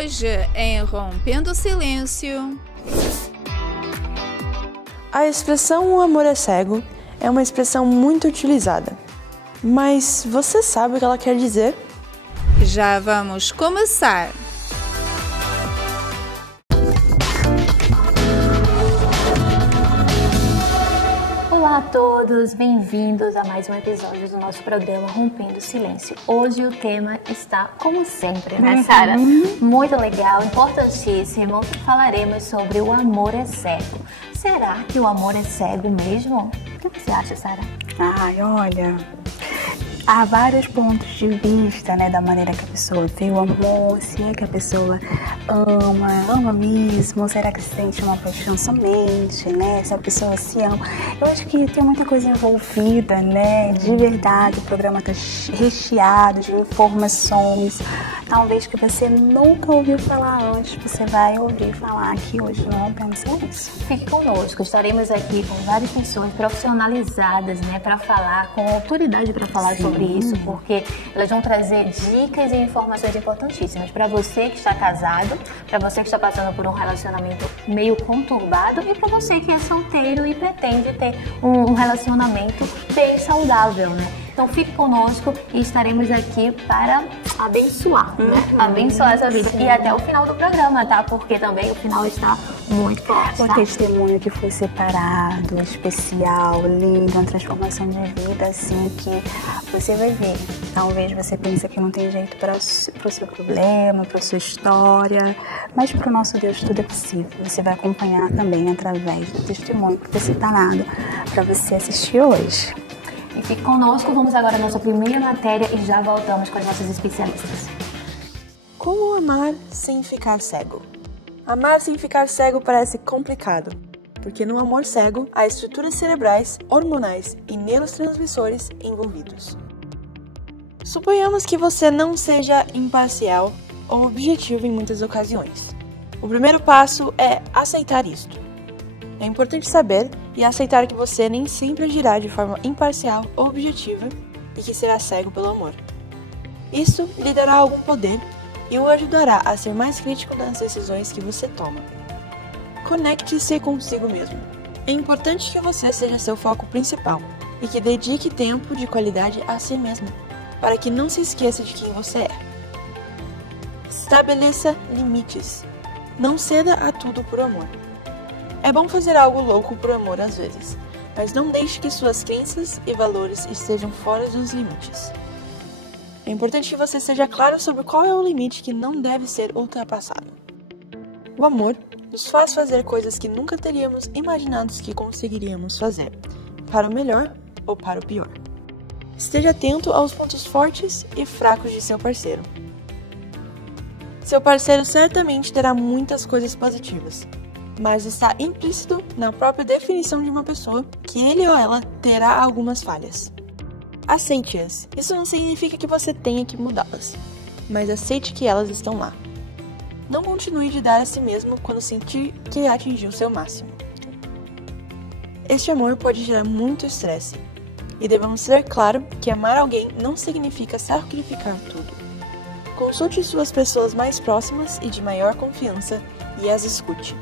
Hoje, em Rompendo o Silêncio. A expressão "o amor é cego" é uma expressão muito utilizada. Mas você sabe o que ela quer dizer? Já vamos começar! Olá a todos, bem-vindos a mais um episódio do nosso programa Rompendo o Silêncio. Hoje o tema está, como sempre, né, Sara? Muito legal, importantíssimo. Falaremos sobre o amor é cego. Será que o amor é cego mesmo? O que você acha, Sara? Ai, olha, há vários pontos de vista, né, da maneira que a pessoa vê o amor, se é que a pessoa ama mesmo, será que sente uma paixão somente, né, se a pessoa se ama. Eu acho que tem muita coisa envolvida, né, de verdade, o programa tá recheado de informações, talvez que você nunca ouviu falar antes, você vai ouvir falar aqui hoje no Rompendo o Silêncio. Fique conosco, estaremos aqui com várias pessoas profissionalizadas, né, para falar, com autoridade para falar sobre isso, porque elas vão trazer dicas e informações importantíssimas para você que está casado, para você que está passando por um relacionamento meio conturbado e para você que é solteiro e pretende ter um relacionamento bem saudável, né? Então fique conosco e estaremos aqui para abençoar, né? Abençoar essa vida. E até o final do programa, tá? Porque também o final está muito forte, Um tá? testemunho que foi separado, especial, lindo, uma transformação de vida, assim, que você vai ver. Talvez você pense que não tem jeito para o seu problema, para a sua história, mas para o nosso Deus tudo é possível. Você vai acompanhar também através do testemunho que foi separado para você assistir hoje. E fique conosco, vamos agora à nossa primeira matéria e já voltamos com as nossas especialistas. Como amar sem ficar cego? Amar sem ficar cego parece complicado, porque no amor cego há estruturas cerebrais, hormonais e neurotransmissores envolvidos. Suponhamos que você não seja imparcial ou objetivo em muitas ocasiões. O primeiro passo é aceitar isto. É importante saber e aceitar que você nem sempre agirá de forma imparcial ou objetiva e que será cego pelo amor. Isso lhe dará algum poder e o ajudará a ser mais crítico nas decisões que você toma. Conecte-se consigo mesmo. É importante que você seja seu foco principal e que dedique tempo de qualidade a si mesmo, para que não se esqueça de quem você é. Estabeleça limites. Não ceda a tudo por amor. É bom fazer algo louco por amor às vezes, mas não deixe que suas crenças e valores estejam fora dos limites. É importante que você seja claro sobre qual é o limite que não deve ser ultrapassado. O amor nos faz fazer coisas que nunca teríamos imaginado que conseguiríamos fazer, para o melhor ou para o pior. Esteja atento aos pontos fortes e fracos de seu parceiro. Seu parceiro certamente terá muitas coisas positivas, mas está implícito na própria definição de uma pessoa que ele ou ela terá algumas falhas. Aceite-as. Isso não significa que você tenha que mudá-las, mas aceite que elas estão lá. Não continue de dar a si mesmo quando sentir que atingiu seu máximo. Este amor pode gerar muito estresse, e devemos ser claro que amar alguém não significa sacrificar tudo. Consulte suas pessoas mais próximas e de maior confiança e as escute.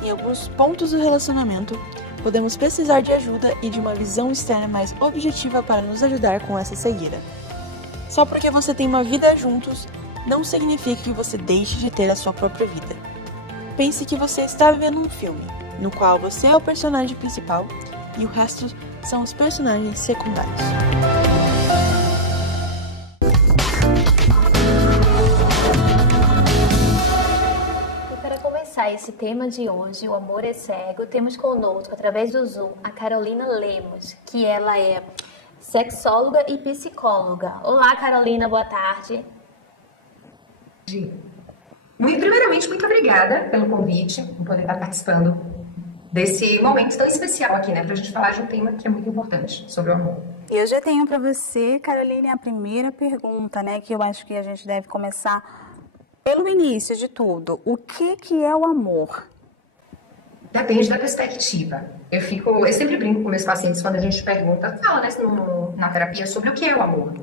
Em alguns pontos do relacionamento, podemos precisar de ajuda e de uma visão externa mais objetiva para nos ajudar com essa cegueira. Só porque você tem uma vida juntos, não significa que você deixe de ter a sua própria vida. Pense que você está vivendo um filme, no qual você é o personagem principal e o resto são os personagens secundários. Esse tema de hoje, o amor é cego, temos conosco, através do Zoom, a Carolina Lemos, que ela é sexóloga e psicóloga. Olá, Carolina, boa tarde. Primeiramente, muito obrigada pelo convite, por poder estar participando desse momento tão especial aqui, né, pra gente falar de um tema que é muito importante, sobre o amor. Eu já tenho para você, Carolina, a primeira pergunta, né, que eu acho que a gente deve começar pelo início de tudo. O que é o amor? Depende da perspectiva. Eu sempre brinco com meus pacientes quando a gente pergunta, fala, né, na terapia sobre o que é o amor.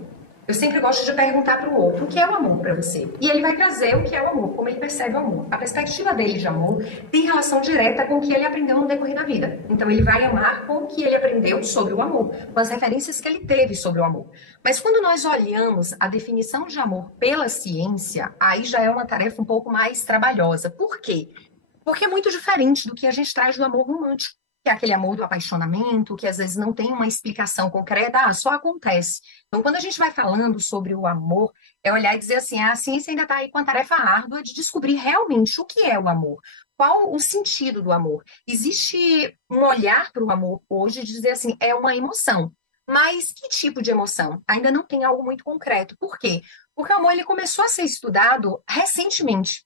Eu sempre gosto de perguntar para o outro o que é o amor para você. E ele vai trazer o que é o amor, como ele percebe o amor. A perspectiva dele de amor tem relação direta com o que ele aprendeu no decorrer da vida. Então ele vai amar com o que ele aprendeu sobre o amor, com as referências que ele teve sobre o amor. Mas quando nós olhamos a definição de amor pela ciência, aí já é uma tarefa um pouco mais trabalhosa. Por quê? Porque é muito diferente do que a gente traz do amor romântico, que é aquele amor do apaixonamento, que às vezes não tem uma explicação concreta, só acontece. Então, quando a gente vai falando sobre o amor, é olhar e dizer assim, a ciência ainda está aí com a tarefa árdua de descobrir realmente o que é o amor, qual o sentido do amor. Existe um olhar para o amor hoje de dizer assim, é uma emoção. Mas que tipo de emoção? Ainda não tem algo muito concreto. Por quê? Porque o amor ele começou a ser estudado recentemente.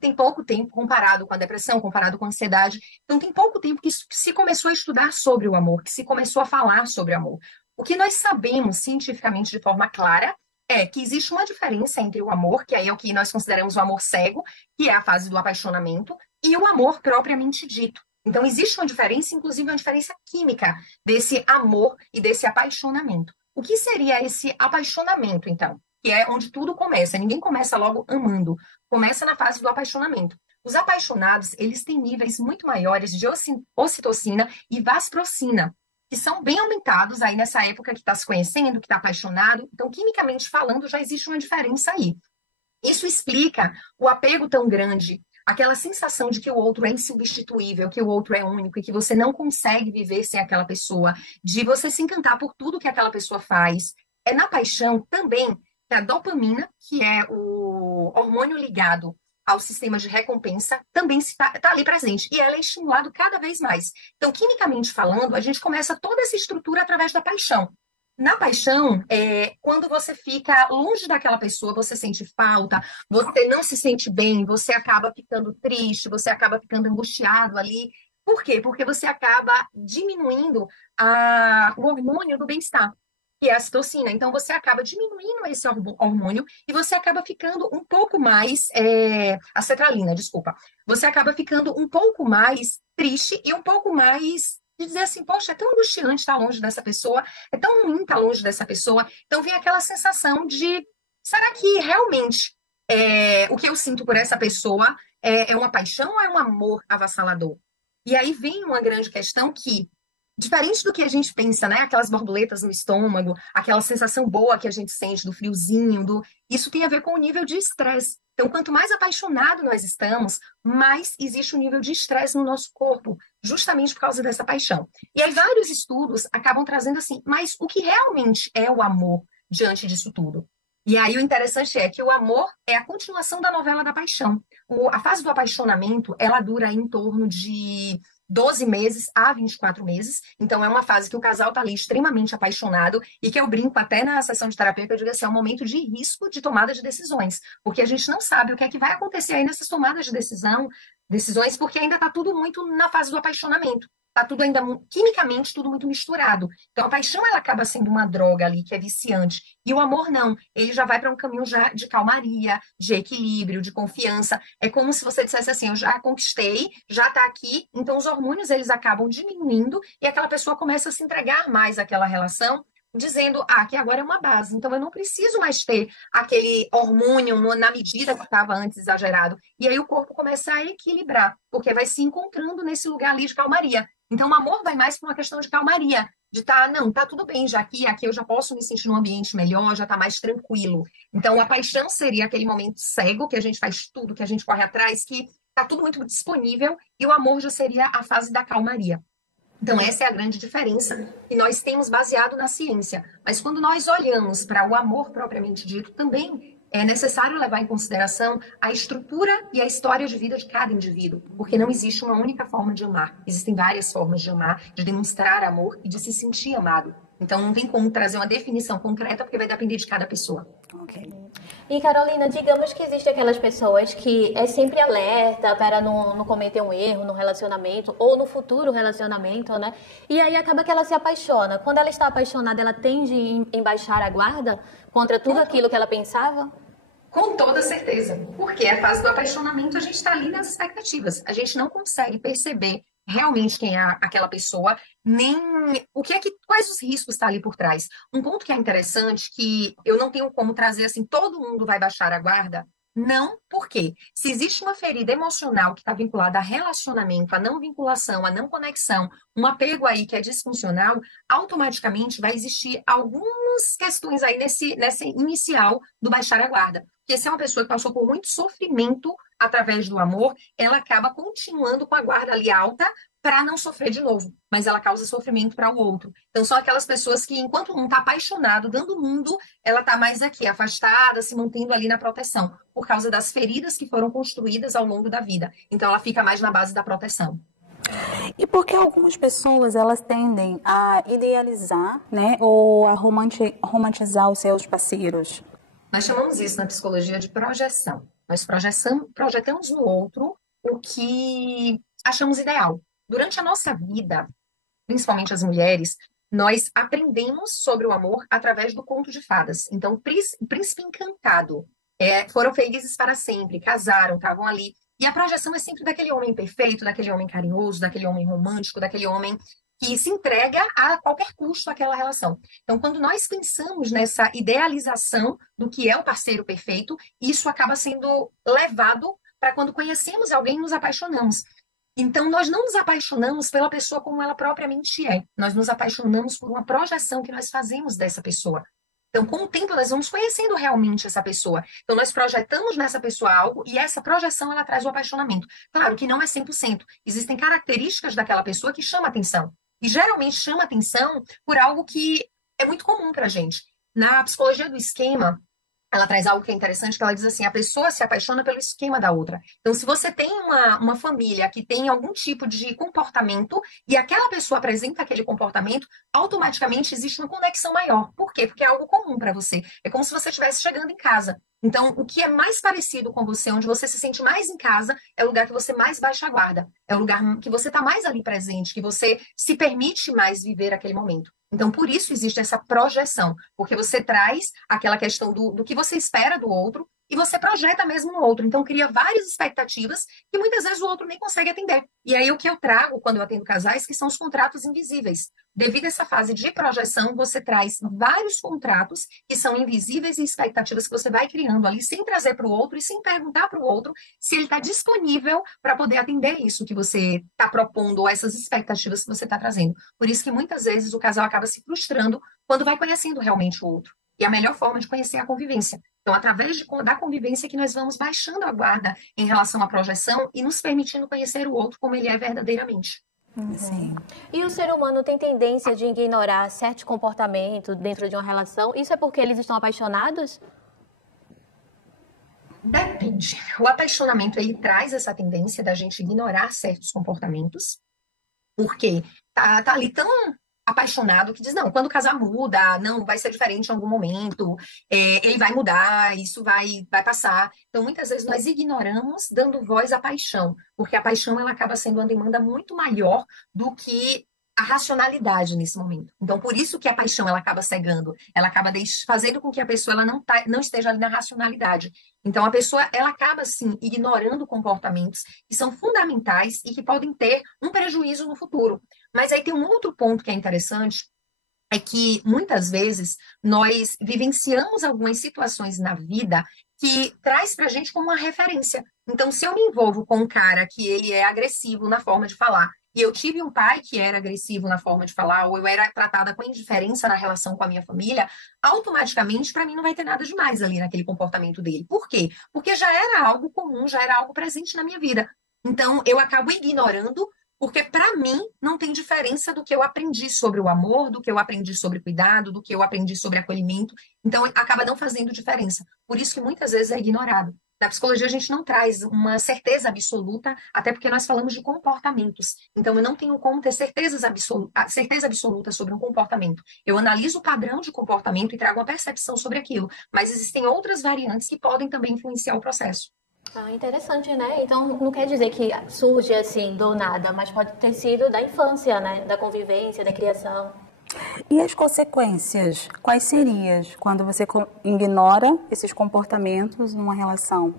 Tem pouco tempo comparado com a depressão, comparado com a ansiedade. Então, tem pouco tempo que se começou a estudar sobre o amor, que se começou a falar sobre o amor. O que nós sabemos cientificamente de forma clara é que existe uma diferença entre o amor, que aí é o que nós consideramos o amor cego, que é a fase do apaixonamento, e o amor propriamente dito. Então, existe uma diferença, inclusive uma diferença química desse amor e desse apaixonamento. O que seria esse apaixonamento, então? Que é onde tudo começa. Ninguém começa logo amando. Começa na fase do apaixonamento. Os apaixonados, eles têm níveis muito maiores de ocitocina e vasprocina, que são bem aumentados aí nessa época que está se conhecendo, que está apaixonado. Então, quimicamente falando, já existe uma diferença aí. Isso explica o apego tão grande, aquela sensação de que o outro é insubstituível, que o outro é único e que você não consegue viver sem aquela pessoa, de você se encantar por tudo que aquela pessoa faz. É na paixão também que a dopamina, que é o hormônio ligado ao sistema de recompensa, também está ali presente. E ela é estimulada cada vez mais. Então, quimicamente falando, a gente começa toda essa estrutura através da paixão. Na paixão, quando você fica longe daquela pessoa, você sente falta, você não se sente bem, você acaba ficando triste, você acaba ficando angustiado ali. Por quê? Porque você acaba diminuindo o hormônio do bem-estar, que é a citocina. Então, você acaba diminuindo esse hormônio e você acaba ficando um pouco mais... a cetralina, desculpa. Você acaba ficando um pouco mais triste e um pouco mais de dizer assim, poxa, é tão angustiante estar longe dessa pessoa, é tão ruim estar longe dessa pessoa. Então, vem aquela sensação de, será que realmente o que eu sinto por essa pessoa é uma paixão ou é um amor avassalador? E aí vem uma grande questão que, diferente do que a gente pensa, né? Aquelas borboletas no estômago, aquela sensação boa que a gente sente do friozinho, isso tem a ver com o nível de estresse. Então, quanto mais apaixonado nós estamos, mais existe um nível de estresse no nosso corpo, justamente por causa dessa paixão. E aí vários estudos acabam trazendo assim, mas o que realmente é o amor diante disso tudo? E aí o interessante é que o amor é a continuação da novela da paixão. A fase do apaixonamento, ela dura em torno de 12 meses a 24 meses. Então, é uma fase que o casal está ali extremamente apaixonado e que eu brinco até na sessão de terapia, que eu digo assim, é um momento de risco de tomada de decisões, porque a gente não sabe o que é que vai acontecer aí nessas tomadas de decisões, porque ainda está tudo muito na fase do apaixonamento. Está tudo ainda, quimicamente, tudo muito misturado. Então, a paixão, ela acaba sendo uma droga ali, que é viciante. E o amor, não. Ele já vai para um caminho já de calmaria, de equilíbrio, de confiança. É como se você dissesse assim, eu já conquistei, já está aqui. Então, os hormônios, eles acabam diminuindo e aquela pessoa começa a se entregar mais àquela relação, dizendo, que agora é uma base. Então, eu não preciso mais ter aquele hormônio na medida que estava antes exagerado. E aí o corpo começa a equilibrar, porque vai se encontrando nesse lugar ali de calmaria. Então, o amor vai mais para uma questão de calmaria, de não, tá tudo bem, já aqui eu já posso me sentir num ambiente melhor, já tá mais tranquilo. Então, a paixão seria aquele momento cego, que a gente faz tudo, que a gente corre atrás, que tá tudo muito disponível, e o amor já seria a fase da calmaria. Então, essa é a grande diferença que nós temos baseado na ciência. Mas quando nós olhamos para o amor propriamente dito, também é necessário levar em consideração a estrutura e a história de vida de cada indivíduo, porque não existe uma única forma de amar. Existem várias formas de amar, de demonstrar amor e de se sentir amado. Então, não tem como trazer uma definição concreta, porque vai depender de cada pessoa. Ok. E, Carolina, digamos que existem aquelas pessoas que é sempre alerta para não cometer um erro no relacionamento ou no futuro relacionamento, né? E aí acaba que ela se apaixona. Quando ela está apaixonada, ela tende em baixar a guarda contra tudo aquilo que ela pensava? Com toda certeza. Porque a fase do apaixonamento, a gente está ali nas expectativas. A gente não consegue perceber realmente quem é aquela pessoa, nem o que é que, quais os riscos está ali por trás. Um ponto que é interessante, que eu não tenho como trazer assim, todo mundo vai baixar a guarda. Não, porque se existe uma ferida emocional que está vinculada a relacionamento, a não vinculação, a não conexão, um apego aí que é disfuncional, automaticamente vai existir algumas questões aí nessa inicial do baixar a guarda. Porque se é uma pessoa que passou por muito sofrimento através do amor, ela acaba continuando com a guarda ali alta para não sofrer de novo, mas ela causa sofrimento para o outro. Então, são aquelas pessoas que, enquanto um está apaixonado, dando o mundo, ela está mais aqui, afastada, se mantendo ali na proteção, por causa das feridas que foram construídas ao longo da vida. Então, ela fica mais na base da proteção. E porque algumas pessoas, elas tendem a idealizar, né, ou a romantizar os seus parceiros? Nós chamamos isso na psicologia de projeção. Nós projetamos no outro o que achamos ideal. Durante a nossa vida, principalmente as mulheres, nós aprendemos sobre o amor através do conto de fadas. Então, o príncipe encantado, foram felizes para sempre, casaram, estavam ali. E a projeção é sempre daquele homem perfeito, daquele homem carinhoso, daquele homem romântico, daquele homem que se entrega a qualquer custo àquela relação. Então, quando nós pensamos nessa idealização do que é o parceiro perfeito, isso acaba sendo levado para quando conhecemos alguém e nos apaixonamos. Então, nós não nos apaixonamos pela pessoa como ela propriamente é. Nós nos apaixonamos por uma projeção que nós fazemos dessa pessoa. Então, com o tempo, nós vamos conhecendo realmente essa pessoa. Então, nós projetamos nessa pessoa algo e essa projeção, ela traz o apaixonamento. Claro que não é 100%. Existem características daquela pessoa que chama atenção. E, geralmente, chama atenção por algo que é muito comum para a gente. Na psicologia do esquema, ela traz algo que é interessante, que ela diz assim, a pessoa se apaixona pelo esquema da outra. Então, se você tem uma família que tem algum tipo de comportamento e aquela pessoa apresenta aquele comportamento, automaticamente existe uma conexão maior. Por quê? Porque é algo comum para você. É como se você estivesse chegando em casa. Então, o que é mais parecido com você, onde você se sente mais em casa, é o lugar que você mais baixa a guarda. É o lugar que você está mais ali presente, que você se permite mais viver aquele momento. Então, por isso existe essa projeção, porque você traz aquela questão do que você espera do outro e você projeta mesmo no outro. Então, cria várias expectativas que muitas vezes o outro nem consegue atender. E aí, o que eu trago quando eu atendo casais, que são os contratos invisíveis. Devido a essa fase de projeção, você traz vários contratos que são invisíveis e expectativas que você vai criando ali, sem trazer para o outro e sem perguntar para o outro se ele está disponível para poder atender isso que você está propondo ou essas expectativas que você está trazendo. Por isso que muitas vezes o casal acaba se frustrando quando vai conhecendo realmente o outro. E a melhor forma de conhecer é a convivência. Então, através da convivência que nós vamos baixando a guarda em relação à projeção e nos permitindo conhecer o outro como ele é verdadeiramente. Sim. E o ser humano tem tendência de ignorar certos comportamentos dentro de uma relação? Isso é porque eles estão apaixonados? Depende. O apaixonamento, ele traz essa tendência da gente ignorar certos comportamentos, porque tá ali tão apaixonado que diz, não, quando o casar muda, não, vai ser diferente em algum momento, ele vai mudar, isso vai passar. Então, muitas vezes nós ignoramos dando voz à paixão, porque a paixão, ela acaba sendo uma demanda muito maior do que a racionalidade nesse momento. Então, por isso que a paixão, ela acaba cegando, ela acaba fazendo com que a pessoa ela não esteja ali na racionalidade. Então, a pessoa, ela acaba, sim, ignorando comportamentos que são fundamentais e que podem ter um prejuízo no futuro. Mas aí tem um outro ponto que é interessante, é que, muitas vezes, nós vivenciamos algumas situações na vida que traz pra gente como uma referência. Então, se eu me envolvo com um cara que ele é agressivo na forma de falar, e eu tive um pai que era agressivo na forma de falar, ou eu era tratada com indiferença na relação com a minha família, automaticamente, para mim, não vai ter nada demais ali naquele comportamento dele. Por quê? Porque já era algo comum, já era algo presente na minha vida. Então, eu acabo ignorando, porque para mim não tem diferença do que eu aprendi sobre o amor, do que eu aprendi sobre cuidado, do que eu aprendi sobre acolhimento. Então, acaba não fazendo diferença. Por isso que muitas vezes é ignorado. Na psicologia, a gente não traz uma certeza absoluta, até porque nós falamos de comportamentos. Então, eu não tenho como ter certeza absoluta sobre um comportamento. Eu analiso o padrão de comportamento e trago uma percepção sobre aquilo. Mas existem outras variantes que podem também influenciar o processo. Ah, interessante, né? Então, não quer dizer que surge assim do nada, mas pode ter sido da infância, né? Da convivência, da criação. E as consequências? Quais seriam quando você ignora esses comportamentos numa relação?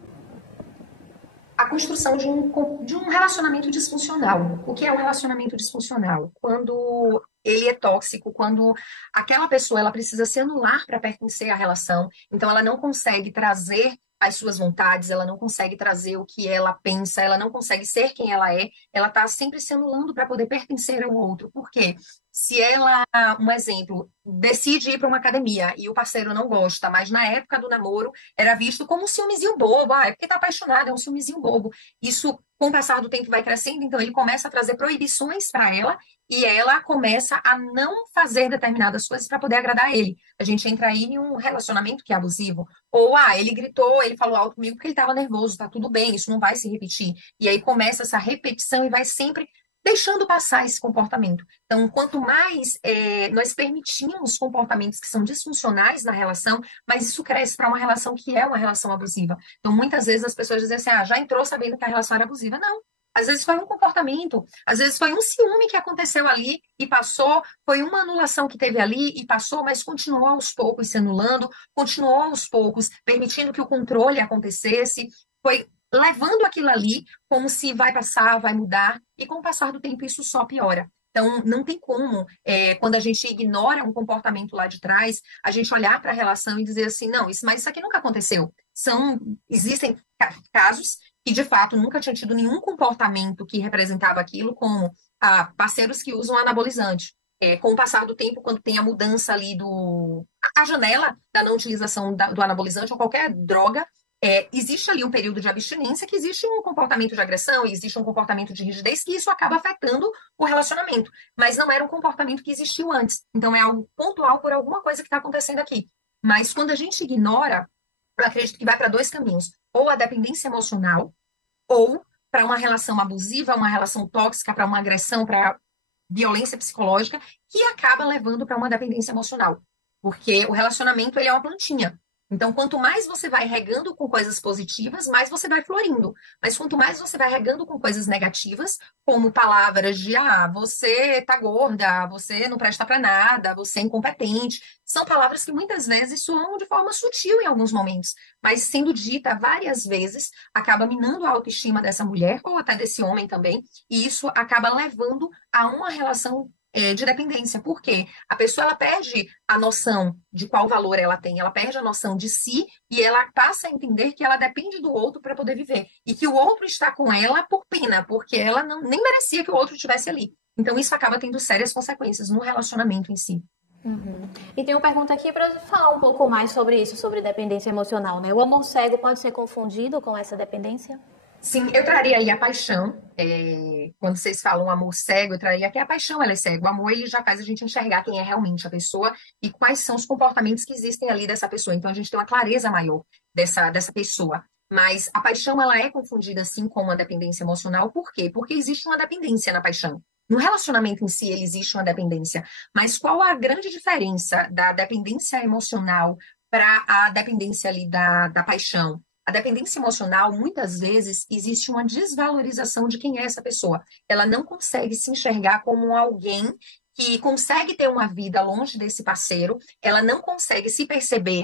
A construção de um relacionamento disfuncional. O que é um relacionamento disfuncional? Quando ele é tóxico, quando aquela pessoa ela precisa se anular para pertencer à relação, então ela não consegue trazer as suas vontades, ela não consegue trazer o que ela pensa, ela não consegue ser quem ela está sempre se anulando para poder pertencer ao outro. Por quê? Se ela, um exemplo, decide ir para uma academia e o parceiro não gosta, mas na época do namoro era visto como um ciúmezinho bobo, é porque tá apaixonado, é um ciúmezinho bobo. Isso, com o passar do tempo, vai crescendo, então ele começa a trazer proibições para ela e ela começa a não fazer determinadas coisas para poder agradar ele. A gente entra aí em um relacionamento que é abusivo. Ou, ele gritou, ele falou alto comigo porque ele estava nervoso, tá tudo bem, isso não vai se repetir. E aí começa essa repetição e vai sempre deixando passar esse comportamento. Então, quanto mais nós permitimos comportamentos que são disfuncionais na relação, mas isso cresce para uma relação que é uma relação abusiva. Então, muitas vezes as pessoas dizem assim, já entrou sabendo que a relação era abusiva. Não. Às vezes foi um comportamento, às vezes foi um ciúme que aconteceu ali e passou, foi uma anulação que teve ali e passou, mas continuou aos poucos se anulando, continuou aos poucos permitindo que o controle acontecesse, foi levando aquilo ali como se vai passar, vai mudar, e com o passar do tempo isso só piora. Então, não tem como, quando a gente ignora um comportamento lá de trás, a gente olhar para a relação e dizer assim, não, mas isso aqui nunca aconteceu. Existem casos que, de fato, nunca tinham tido nenhum comportamento que representava aquilo, como parceiros que usam anabolizante. Com o passar do tempo, quando tem a mudança ali a janela da não utilização do anabolizante ou qualquer droga, existe ali um período de abstinência, que existe um comportamento de agressão, existe um comportamento de rigidez, que isso acaba afetando o relacionamento. Mas não era um comportamento que existiu antes. Então, é algo pontual por alguma coisa que está acontecendo aqui. Mas quando a gente ignora, eu acredito que vai para dois caminhos. Ou a dependência emocional, ou para uma relação abusiva, uma relação tóxica, para uma agressão, para violência psicológica, que acaba levando para uma dependência emocional. Porque o relacionamento ele é uma plantinha. Então, quanto mais você vai regando com coisas positivas, mais você vai florindo. Mas quanto mais você vai regando com coisas negativas, como palavras de você tá gorda, você não presta para nada, você é incompetente, são palavras que muitas vezes soam de forma sutil em alguns momentos, mas sendo dita várias vezes, acaba minando a autoestima dessa mulher, ou até desse homem também, e isso acaba levando a uma relação de dependência. Por quê? A pessoa ela perde a noção de qual valor ela tem, ela perde a noção de si e ela passa a entender que ela depende do outro para poder viver e que o outro está com ela por pena, porque ela nem merecia que o outro estivesse ali. Então isso acaba tendo sérias consequências no relacionamento em si. Uhum. E tem uma pergunta aqui para falar um pouco mais sobre isso, sobre dependência emocional, né? O amor cego pode ser confundido com essa dependência? Sim, eu traria aí a paixão. Quando vocês falam amor cego, eu traria aqui a paixão, ela é cega. O amor, ele já faz a gente enxergar quem é realmente a pessoa e quais são os comportamentos que existem ali dessa pessoa. Então, a gente tem uma clareza maior dessa pessoa. Mas a paixão, ela é confundida, sim, com uma dependência emocional. Por quê? Porque existe uma dependência na paixão. No relacionamento em si, ele existe uma dependência. Mas qual a grande diferença da dependência emocional para a dependência ali da paixão? A dependência emocional, muitas vezes, existe uma desvalorização de quem é essa pessoa. Ela não consegue se enxergar como alguém que consegue ter uma vida longe desse parceiro, ela não consegue se perceber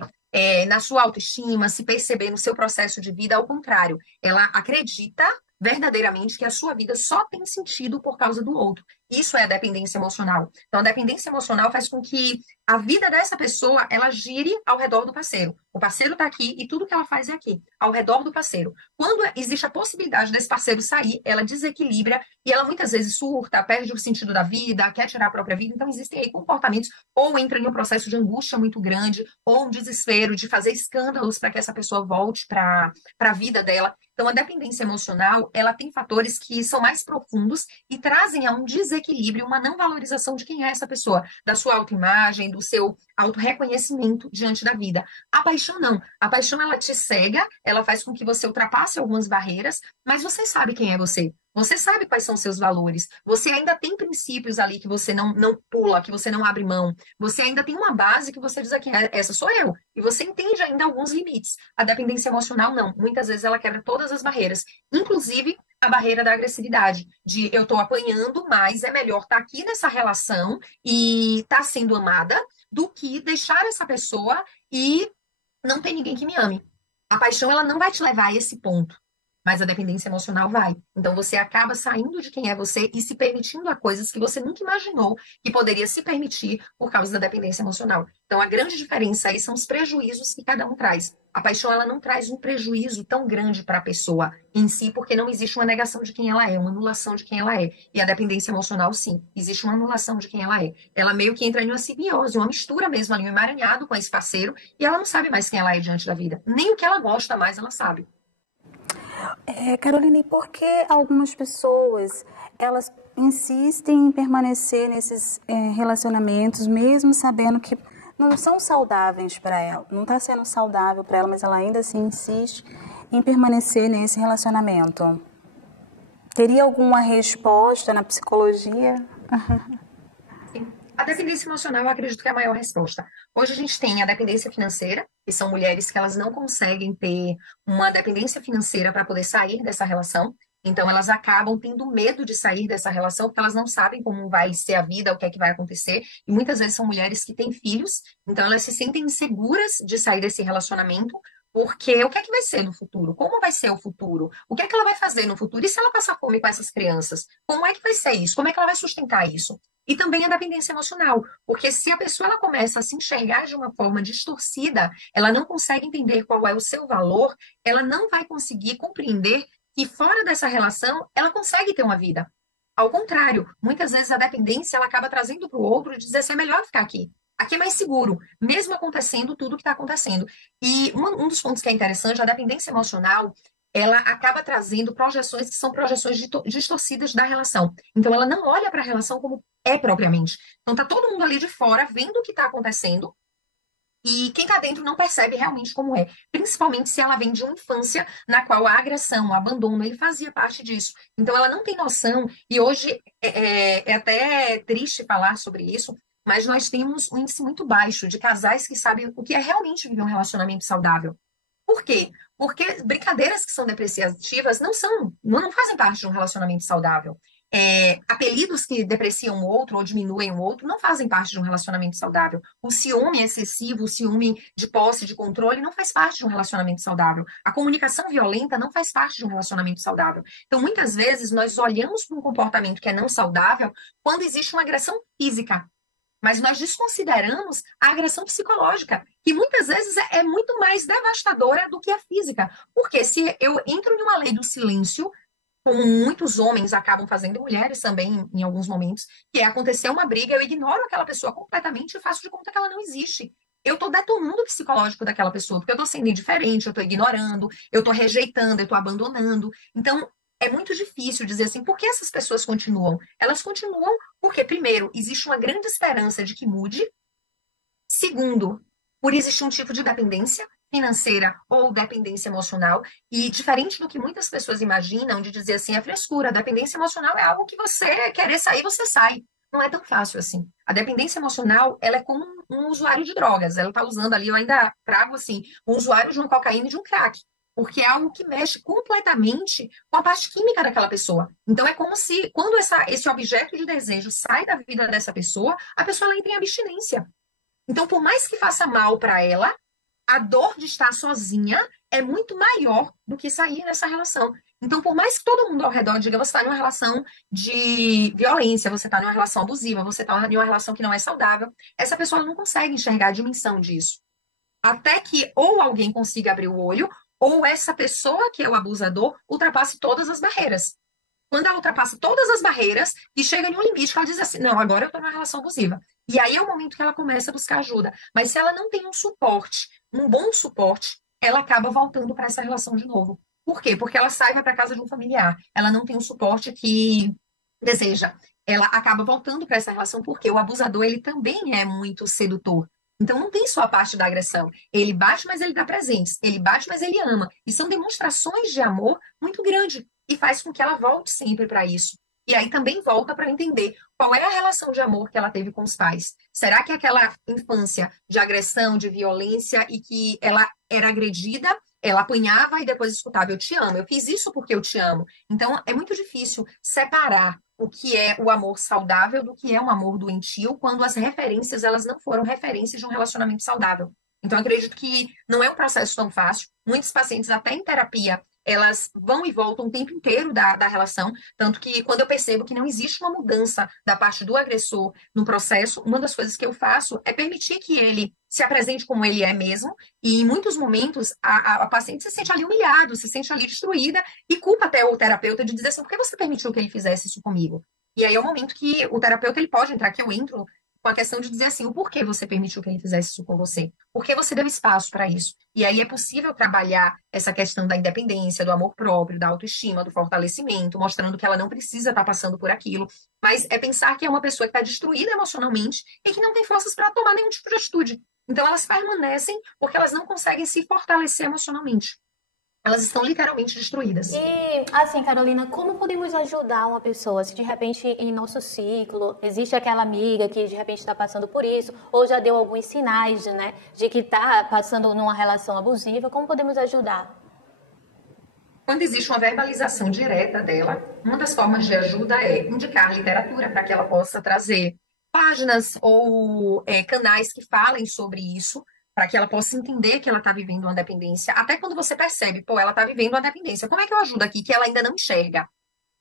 na sua autoestima, se perceber no seu processo de vida, ao contrário. Ela acredita verdadeiramente que a sua vida só tem sentido por causa do outro. Isso é a dependência emocional. Então, a dependência emocional faz com que a vida dessa pessoa, ela gire ao redor do parceiro. O parceiro está aqui e tudo que ela faz é aqui, ao redor do parceiro. Quando existe a possibilidade desse parceiro sair, ela desequilibra e ela muitas vezes surta, perde o sentido da vida, quer tirar a própria vida. Então, existem aí comportamentos, ou entra em um processo de angústia muito grande, ou um desespero de fazer escândalos para que essa pessoa volte para a vida dela. Então, a dependência emocional, ela tem fatores que são mais profundos e trazem a um desequilíbrio, uma não valorização de quem é essa pessoa, da sua autoimagem, do seu autorreconhecimento diante da vida. A paixão não. A paixão, ela te cega, ela faz com que você ultrapasse algumas barreiras, mas você sabe quem é você. Você sabe quais são os seus valores. Você ainda tem princípios ali que você não pula, que você não abre mão. Você ainda tem uma base que você diz aqui, essa sou eu. E você entende ainda alguns limites. A dependência emocional, não. Muitas vezes ela quebra todas as barreiras. Inclusive a barreira da agressividade. De eu estou apanhando, mas é melhor estar aqui nessa relação e estar sendo amada do que deixar essa pessoa e não ter ninguém que me ame. A paixão, ela não vai te levar a esse ponto. mas a dependência emocional vai. Então você acaba saindo de quem é você e se permitindo a coisas que você nunca imaginou que poderia se permitir por causa da dependência emocional. Então a grande diferença aí são os prejuízos que cada um traz. A paixão, ela não traz um prejuízo tão grande para a pessoa em si, porque não existe uma negação de quem ela é, uma anulação de quem ela é. E a dependência emocional, sim, existe uma anulação de quem ela é. Ela meio que entra em uma simbiose, uma mistura mesmo ali, um emaranhado com esse parceiro, e ela não sabe mais quem ela é diante da vida. Nem o que ela gosta mais, ela sabe. Caroline, por que algumas pessoas elas insistem em permanecer nesses relacionamentos, mesmo sabendo que não são saudáveis para ela, não está sendo saudável para ela, mas ela ainda assim insiste em permanecer nesse relacionamento? Teria alguma resposta na psicologia? A dependência emocional, eu acredito que é a maior resposta. Hoje a gente tem a dependência financeira, que são mulheres que elas não conseguem ter uma dependência financeira para poder sair dessa relação. Então, elas acabam tendo medo de sair dessa relação, porque elas não sabem como vai ser a vida, o que é que vai acontecer. E muitas vezes são mulheres que têm filhos, então elas se sentem inseguras de sair desse relacionamento, porque o que é que vai ser no futuro? Como vai ser o futuro? O que é que ela vai fazer no futuro? E se ela passar fome com essas crianças? Como é que vai ser isso? Como é que ela vai sustentar isso? E também a dependência emocional, porque se a pessoa ela começa a se enxergar de uma forma distorcida, ela não consegue entender qual é o seu valor, ela não vai conseguir compreender que fora dessa relação ela consegue ter uma vida. Ao contrário, muitas vezes a dependência ela acaba trazendo para o outro e dizer assim, é melhor ficar aqui. Aqui é mais seguro, mesmo acontecendo tudo o que está acontecendo. E um dos pontos que é interessante, a dependência emocional, ela acaba trazendo projeções que são projeções distorcidas da relação. Então, ela não olha para a relação como é propriamente. Então, tá todo mundo ali de fora vendo o que está acontecendo e quem está dentro não percebe realmente como é. Principalmente se ela vem de uma infância na qual a agressão, o abandono, ele fazia parte disso. Então, ela não tem noção. E hoje é até triste falar sobre isso, mas nós temos um índice muito baixo de casais que sabem o que é realmente viver um relacionamento saudável. Por quê? Porque brincadeiras que são depreciativas não fazem parte de um relacionamento saudável. Apelidos que depreciam o outro ou diminuem o outro não fazem parte de um relacionamento saudável. O ciúme excessivo, o ciúme de posse, de controle, não faz parte de um relacionamento saudável. A comunicação violenta não faz parte de um relacionamento saudável. Então, muitas vezes, nós olhamos para um comportamento que é não saudável quando existe uma agressão física. Mas nós desconsideramos a agressão psicológica, que muitas vezes é muito mais devastadora do que a física. Porque se eu entro em uma lei do silêncio, como muitos homens acabam fazendo, mulheres também em alguns momentos, que é acontecer uma briga, eu ignoro aquela pessoa completamente e faço de conta que ela não existe. Eu estou detonando o psicológico daquela pessoa, porque eu estou sendo indiferente, eu estou ignorando, eu estou rejeitando, eu estou abandonando. Então, é muito difícil dizer assim, por que essas pessoas continuam? Elas continuam porque, primeiro, existe uma grande esperança de que mude. Segundo, por existir um tipo de dependência financeira ou dependência emocional. E diferente do que muitas pessoas imaginam, de dizer assim, é frescura, a dependência emocional é algo que você querer sair, você sai. Não é tão fácil assim. A dependência emocional, ela é como um usuário de drogas. Ela está usando ali, eu ainda trago assim, um usuário de uma cocaína e de um crack. Porque é algo que mexe completamente com a parte química daquela pessoa. Então, é como se, quando esse objeto de desejo sai da vida dessa pessoa, a pessoa ela entra em abstinência. Então, por mais que faça mal para ela, a dor de estar sozinha é muito maior do que sair nessa relação. Então, por mais que todo mundo ao redor diga, você está em uma relação de violência, você está em uma relação abusiva, você está em uma relação que não é saudável, essa pessoa não consegue enxergar a dimensão disso. Até que ou alguém consiga abrir o olho, ou essa pessoa que é o abusador ultrapasse todas as barreiras. Quando ela ultrapassa todas as barreiras e chega em um limite que ela diz assim, não, agora eu estou numa relação abusiva. E aí é o momento que ela começa a buscar ajuda. Mas se ela não tem um suporte, um bom suporte, ela acaba voltando para essa relação de novo. Por quê? Porque ela sai para casa de um familiar. Ela não tem um suporte que deseja. Ela acaba voltando para essa relação porque o abusador ele também é muito sedutor. Então não tem só a parte da agressão. Ele bate, mas ele dá presentes. Ele bate, mas ele ama. E são demonstrações de amor muito grandes. E faz com que ela volte sempre para isso. E aí também volta para entender qual é a relação de amor que ela teve com os pais. Será que aquela infância de agressão, de violência e que ela era agredida, ela apanhava e depois escutava, eu te amo, eu fiz isso porque eu te amo. Então é muito difícil separar o que é o amor saudável do que é um amor doentio quando as referências elas não foram referências de um relacionamento saudável. Então eu acredito que não é um processo tão fácil. Muitos pacientes até em terapia elas vão e voltam o tempo inteiro da relação, tanto que quando eu percebo que não existe uma mudança da parte do agressor no processo, uma das coisas que eu faço é permitir que ele se apresente como ele é mesmo, e em muitos momentos a paciente se sente ali humilhada, se sente ali destruída, e culpa até o terapeuta de dizer assim, por que você permitiu que ele fizesse isso comigo? E aí é o momento que o terapeuta ele pode entrar, que eu entro, com a questão de dizer assim, o porquê você permitiu que ele fizesse isso com você? Por que você deu espaço para isso? E aí é possível trabalhar essa questão da independência, do amor próprio, da autoestima, do fortalecimento, mostrando que ela não precisa estar passando por aquilo, mas é pensar que é uma pessoa que está destruída emocionalmente e que não tem forças para tomar nenhum tipo de atitude. Então elas permanecem porque elas não conseguem se fortalecer emocionalmente. Elas estão literalmente destruídas. E, assim, Carolina, como podemos ajudar uma pessoa? Se de repente em nosso ciclo existe aquela amiga que de repente está passando por isso, ou já deu alguns sinais, né, de que está passando numa relação abusiva, como podemos ajudar? Quando existe uma verbalização direta dela, uma das formas de ajuda é indicar literatura para que ela possa trazer páginas ou canais que falem sobre isso, para que ela possa entender que ela está vivendo uma dependência. Até quando você percebe, pô, ela está vivendo uma dependência. Como é que eu ajudo aqui que ela ainda não enxerga?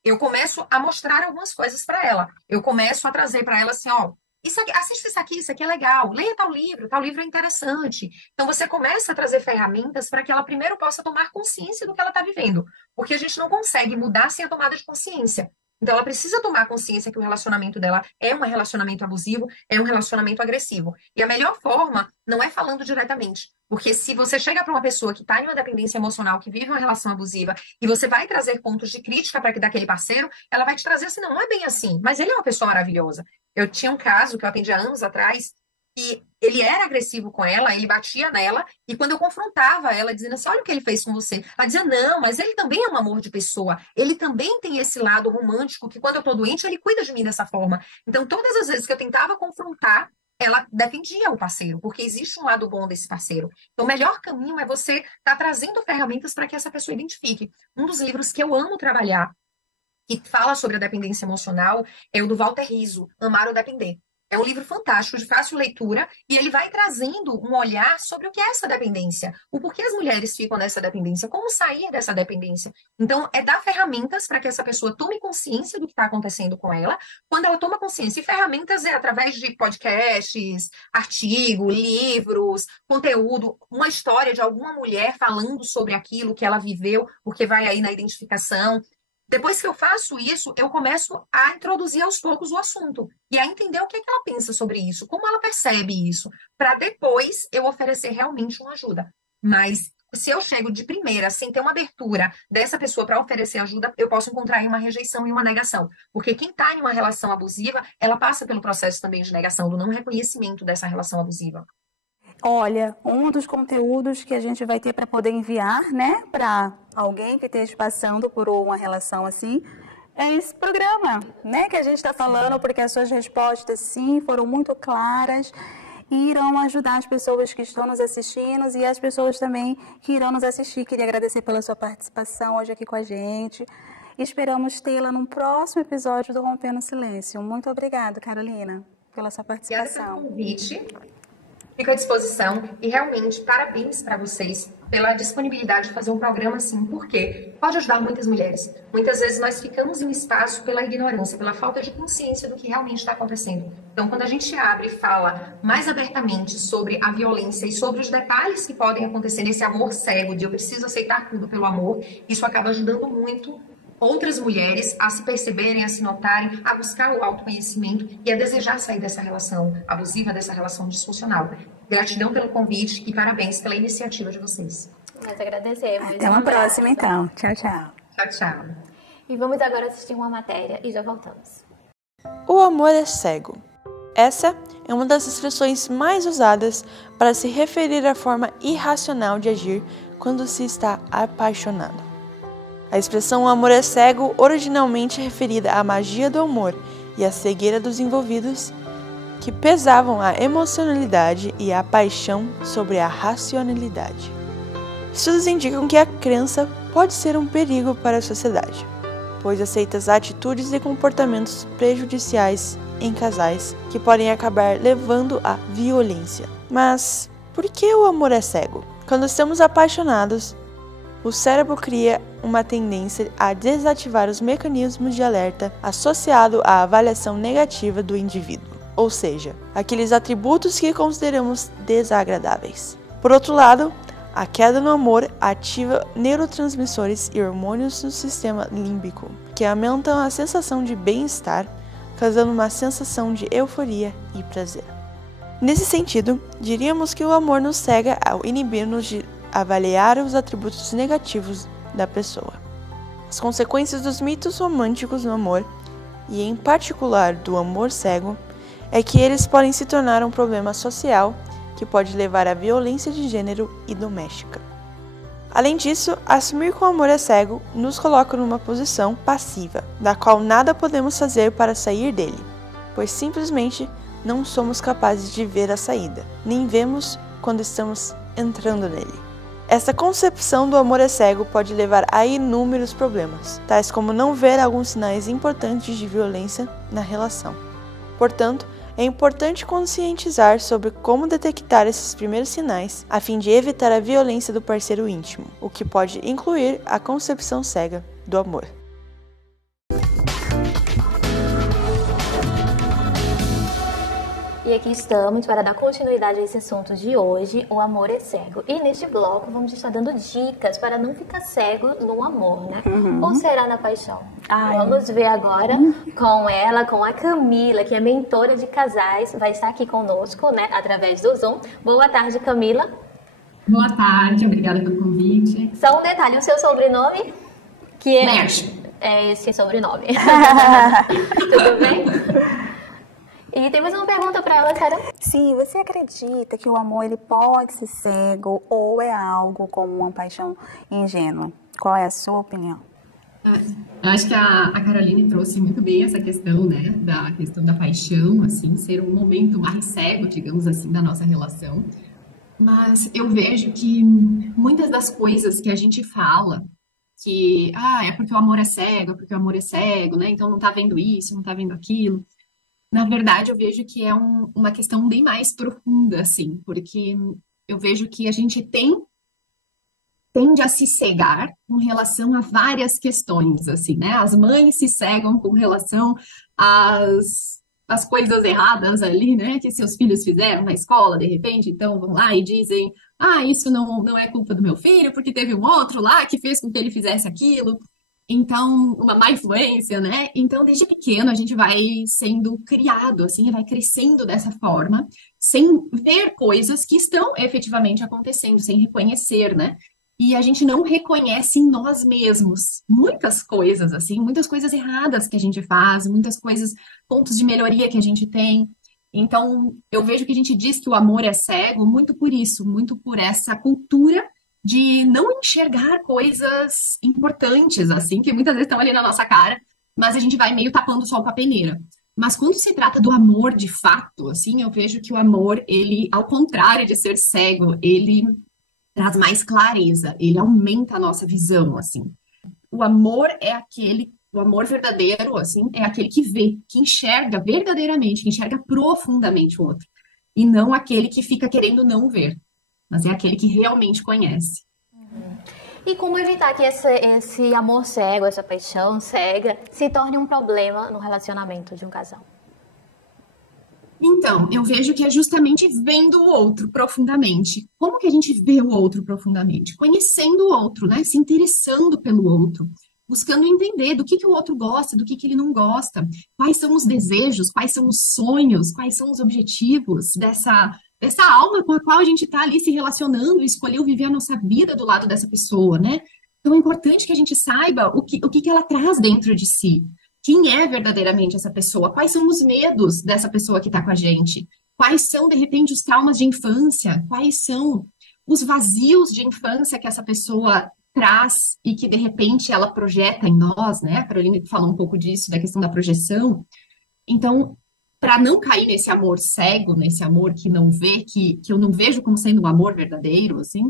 Eu começo a mostrar algumas coisas para ela. Eu começo a trazer para ela assim, ó, isso aqui, assiste isso aqui é legal. Leia tal livro é interessante. Então você começa a trazer ferramentas para que ela primeiro possa tomar consciência do que ela está vivendo. Porque a gente não consegue mudar sem a tomada de consciência. Então, ela precisa tomar consciência que o relacionamento dela é um relacionamento abusivo, é um relacionamento agressivo. E a melhor forma não é falando diretamente. Porque se você chega para uma pessoa que está em uma dependência emocional, que vive uma relação abusiva, e você vai trazer pontos de crítica para daquele parceiro, ela vai te trazer assim, não é bem assim, mas ele é uma pessoa maravilhosa. Eu tinha um caso que eu atendi há anos atrás, e ele era agressivo com ela, ele batia nela, e quando eu confrontava ela, dizendo assim, olha o que ele fez com você, ela dizia, não, mas ele também é um amor de pessoa, ele também tem esse lado romântico, que quando eu tô doente, ele cuida de mim dessa forma. Então, todas as vezes que eu tentava confrontar, ela defendia o parceiro, porque existe um lado bom desse parceiro. Então, o melhor caminho é você estar trazendo ferramentas para que essa pessoa identifique. Um dos livros que eu amo trabalhar, que fala sobre a dependência emocional, é o do Walter Rizzo, Amar ou Depender. É um livro fantástico, de fácil leitura, e ele vai trazendo um olhar sobre o que é essa dependência, o porquê as mulheres ficam nessa dependência, como sair dessa dependência. Então, é dar ferramentas para que essa pessoa tome consciência do que está acontecendo com ela. Quando ela toma consciência, e ferramentas é através de podcasts, artigos, livros, conteúdo, uma história de alguma mulher falando sobre aquilo que ela viveu, porque vai aí na identificação. Depois que eu faço isso, eu começo a introduzir aos poucos o assunto e a entender o que é que ela pensa sobre isso, como ela percebe isso, para depois eu oferecer realmente uma ajuda. Mas se eu chego de primeira, sem ter uma abertura dessa pessoa para oferecer ajuda, eu posso encontrar aí uma rejeição e uma negação. Porque quem está em uma relação abusiva, ela passa pelo processo também de negação, do não reconhecimento dessa relação abusiva. Olha, um dos conteúdos que a gente vai ter para poder enviar, né, para alguém que esteja passando por uma relação assim, é esse programa, né, que a gente está falando, porque as suas respostas, sim, foram muito claras e irão ajudar as pessoas que estão nos assistindo e as pessoas também que irão nos assistir. Queria agradecer pela sua participação hoje aqui com a gente. Esperamos tê-la num próximo episódio do Rompendo o Silêncio. Muito obrigada, Carolina, pela sua participação. Obrigada pelo convite. Fico à disposição e realmente parabéns para vocês pela disponibilidade de fazer um programa assim, porque pode ajudar muitas mulheres. Muitas vezes nós ficamos em um espaço pela ignorância, pela falta de consciência do que realmente está acontecendo. Então, quando a gente abre e fala mais abertamente sobre a violência e sobre os detalhes que podem acontecer nesse amor cego, de eu preciso aceitar tudo pelo amor, isso acaba ajudando muito outras mulheres a se perceberem, a se notarem, a buscar o autoconhecimento e a desejar sair dessa relação abusiva, dessa relação disfuncional. Gratidão pelo convite e parabéns pela iniciativa de vocês. Nós agradecemos. Até uma próxima, então. Tchau, tchau. Tchau, tchau. E vamos agora assistir uma matéria e já voltamos. O amor é cego. Essa é uma das expressões mais usadas para se referir à forma irracional de agir quando se está apaixonado. A expressão amor é cego originalmente é referida à magia do amor e à cegueira dos envolvidos, que pesavam a emocionalidade e a paixão sobre a racionalidade. Estudos indicam que a crença pode ser um perigo para a sociedade, pois aceita atitudes e comportamentos prejudiciais em casais que podem acabar levando à violência. Mas por que o amor é cego? Quando estamos apaixonados, o cérebro cria uma tendência a desativar os mecanismos de alerta associado à avaliação negativa do indivíduo, ou seja, aqueles atributos que consideramos desagradáveis. Por outro lado, a queda no amor ativa neurotransmissores e hormônios no sistema límbico, que aumentam a sensação de bem-estar, causando uma sensação de euforia e prazer. Nesse sentido, diríamos que o amor nos cega ao inibir-nos de avaliar os atributos negativos da pessoa. As consequências dos mitos românticos no amor, e em particular do amor cego, é que eles podem se tornar um problema social que pode levar à violência de gênero e doméstica. Além disso, assumir que o amor é cego nos coloca numa posição passiva, da qual nada podemos fazer para sair dele, pois simplesmente não somos capazes de ver a saída, nem vemos quando estamos entrando nele. Essa concepção do amor é cego pode levar a inúmeros problemas, tais como não ver alguns sinais importantes de violência na relação. Portanto, é importante conscientizar sobre como detectar esses primeiros sinais, a fim de evitar a violência do parceiro íntimo, o que pode incluir a concepção cega do amor. E aqui estamos para dar continuidade a esse assunto de hoje, o amor é cego. E neste bloco vamos estar dando dicas para não ficar cego no amor, né? Ou será na paixão? Vamos ver agora com ela, com a Camila, que é mentora de casais, vai estar aqui conosco, né, através do Zoom. Boa tarde, Camila. Boa tarde, obrigada pelo convite. Só um detalhe, o seu sobrenome? Que é Lerch. É esse sobrenome. Tudo bem? E temos uma pergunta para ela, Carol. Sim, você acredita que o amor ele pode ser cego ou é algo como uma paixão ingênua? Qual é a sua opinião? Eu acho que a Caroline trouxe muito bem essa questão, né, da questão da paixão, assim, ser um momento mais cego, digamos assim, da nossa relação. Mas eu vejo que muitas das coisas que a gente fala, que, é porque o amor é cego, né, então não tá vendo isso, não tá vendo aquilo. Na verdade, eu vejo que é uma questão bem mais profunda, assim, porque eu vejo que a gente tende a se cegar com relação a várias questões, assim, né? As mães se cegam com relação às coisas erradas ali, né? Que seus filhos fizeram na escola, de repente, então vão lá e dizem, isso não é culpa do meu filho, porque teve um outro lá que fez com que ele fizesse aquilo. Então, uma má influência, né? Então, desde pequeno, a gente vai sendo criado, assim, vai crescendo dessa forma, sem ver coisas que estão efetivamente acontecendo, sem reconhecer, né? E a gente não reconhece em nós mesmos muitas coisas, assim, muitas coisas erradas que a gente faz, muitas coisas, pontos de melhoria que a gente tem. Então, eu vejo que a gente diz que o amor é cego muito por isso, muito por essa cultura de não enxergar coisas importantes, assim, que muitas vezes estão ali na nossa cara, mas a gente vai meio tapando o sol com a peneira. Mas quando se trata do amor de fato, assim, eu vejo que o amor, ele, ao contrário de ser cego, ele traz mais clareza, ele aumenta a nossa visão, assim. O amor o amor verdadeiro, assim, é aquele que vê, que enxerga verdadeiramente, que enxerga profundamente o outro, e não aquele que fica querendo não ver, mas é aquele que realmente conhece. E como evitar que esse amor cego, essa paixão cega, se torne um problema no relacionamento de um casal? Então, eu vejo que é justamente vendo o outro profundamente. Como que a gente vê o outro profundamente? Conhecendo o outro, né? Se interessando pelo outro, buscando entender do que o outro gosta, do que ele não gosta, quais são os desejos, quais são os sonhos, quais são os objetivos dessa alma com a qual a gente está ali se relacionando e escolheu viver a nossa vida do lado dessa pessoa, né? Então é importante que a gente saiba o que ela traz dentro de si. Quem é verdadeiramente essa pessoa? Quais são os medos dessa pessoa que está com a gente? Quais são, de repente, os traumas de infância? Quais são os vazios de infância que essa pessoa traz e que, de repente, ela projeta em nós, né? A Carolina falou um pouco disso, da questão da projeção. Então, para não cair nesse amor cego, nesse amor que não vê, que eu não vejo como sendo um amor verdadeiro, assim,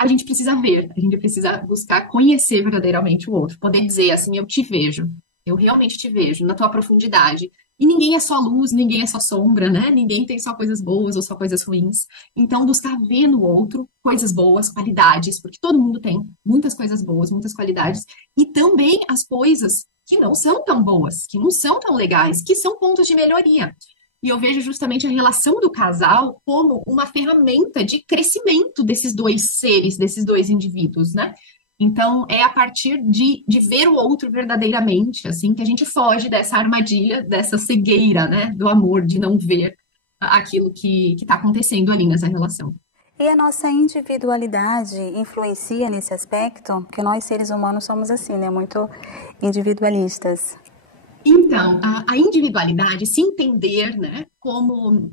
a gente precisa ver, a gente precisa buscar conhecer verdadeiramente o outro, poder dizer assim, eu te vejo, eu realmente te vejo na tua profundidade, E ninguém é só luz, ninguém é só sombra, né? Ninguém tem só coisas boas ou só coisas ruins. Então, buscar ver no outro coisas boas, qualidades, porque todo mundo tem muitas coisas boas, muitas qualidades, e também as coisas que não são tão boas, que não são tão legais, que são pontos de melhoria. E eu vejo justamente a relação do casal como uma ferramenta de crescimento desses dois seres, desses dois indivíduos, né? Então, é a partir de ver o outro verdadeiramente, assim, que a gente foge dessa armadilha, dessa cegueira, né, do amor, de não ver aquilo que está acontecendo ali nessa relação. E a nossa individualidade influencia nesse aspecto? Porque nós, seres humanos, somos assim, né? Muito individualistas. Então, a individualidade, se entender, né, como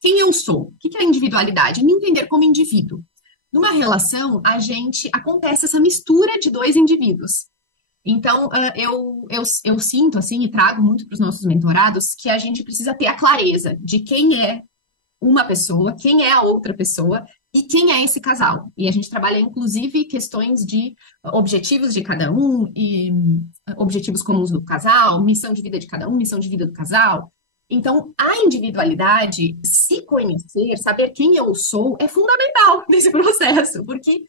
quem eu sou. O que é a individualidade? É me entender como indivíduo. Numa relação, acontece essa mistura de dois indivíduos. Então, eu sinto, assim, e trago muito para os nossos mentorados, que a gente precisa ter a clareza de quem é uma pessoa, quem é a outra pessoa e quem é esse casal. E a gente trabalha, inclusive, questões de objetivos de cada um, e objetivos comuns do casal, missão de vida de cada um, missão de vida do casal. Então, a individualidade, se conhecer, saber quem eu sou, é fundamental nesse processo, porque